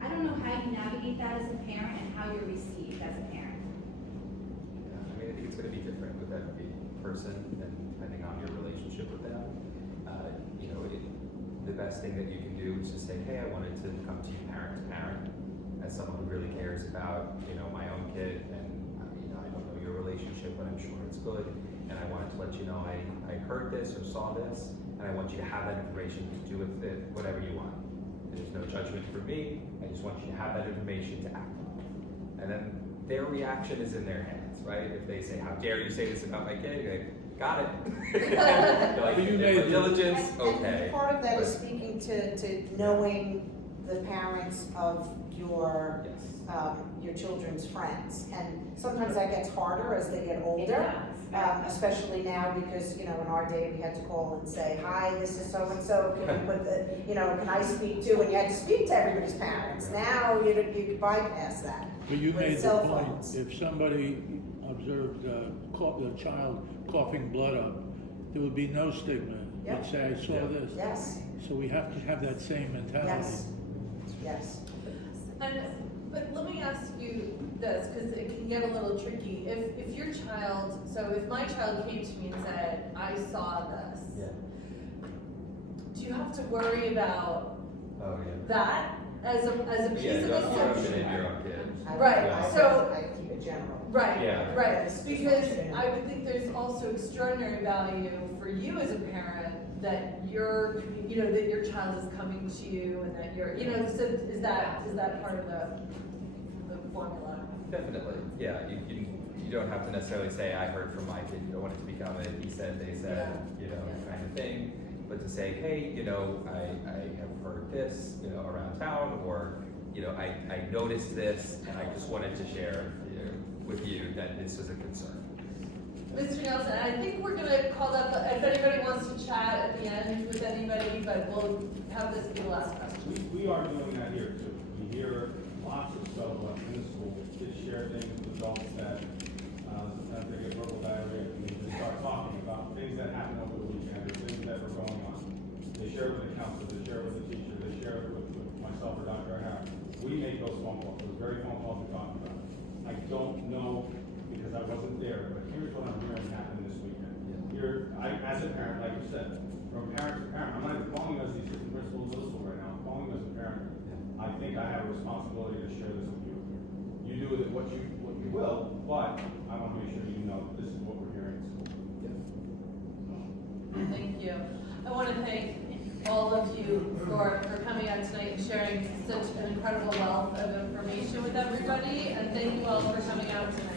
I don't know how you navigate that as a parent and how you're received as a parent. Yeah, I mean, I think it's going to be different with every person and depending on your relationship with them. You know, the best thing that you can do is just say, hey, I wanted to come to you parent to parent as someone who really cares about, you know, my own kid, and you know, I don't know your relationship, but I'm sure it's good. And I wanted to let you know I heard this or saw this, and I want you to have that information to do with it whatever you want. There's no judgment for me. I just want you to have that information to act on. And then their reaction is in their hands, right? If they say, how dare you say this about my kid? You're like, got it. You're like, You for made diligence, And okay. part of that is But- speaking to knowing the parents of your, Yes. your children's friends. And sometimes that gets harder as they get older. It does. Especially now because, you know, in our day, we had to call and say, hi, this is so-and-so, can we put the, you know, can I speak to, and you had to speak to everybody's parents. Now, you can bypass that. But you with made the cell point, phones. if somebody observed the child coughing blood up, there would be no stigma. Yeah. You'd say, I saw this. Yes, So we have to have that same mentality. yes, yes. But let me ask you this, because it can get a little tricky. If your child, so if my child came to me and said, I saw this, Yeah. do you have to worry about Oh, yeah. that as a piece Yeah, of don't put assumption? it in your own kid. Right, I keep it general. Right, Yeah. right, Yes, because yeah. I would think there's also extraordinary value for you as a parent that you're, you know, that your child is coming to you and that you're, you know, so is that part of the formula? Definitely, yeah. You don't have to necessarily say, I heard from my kid. You don't want it to become a he said, they said, you know, kind of thing. But to say, hey, you know, I have heard this, you know, around town, or, you know, I noticed this, and I just wanted to share, you know, with you that this is a concern. Mr. Nelson, I think we're gonna call up, if anybody wants to chat at the end with anybody, but we'll have this be the last question. We are doing that here too. We hear lots of stuff like in the school, kids share things with adults that, sometimes they get verbal diarrhea, and they just start talking about things that happened over the weekend, or things that were going on. They share it with the counselor, they share it with the teacher, they share it with myself or Dr. O'Hara. We make those phone calls, those very phone calls we're talking about. I don't know, because I wasn't there, but here's what I'm hearing happen this weekend. As a parent, like you said, from parent to parent, I'm not even calling you as the assistant principal of middle school right now, I'm calling you as a parent. I think I have a responsibility to share this with you. You do with it what you will, but I want to make sure you know that this is what we're hearing in school. Thank you. I want to thank all of you for coming out tonight and sharing such an incredible wealth of information with everybody, and thank you all for coming out tonight.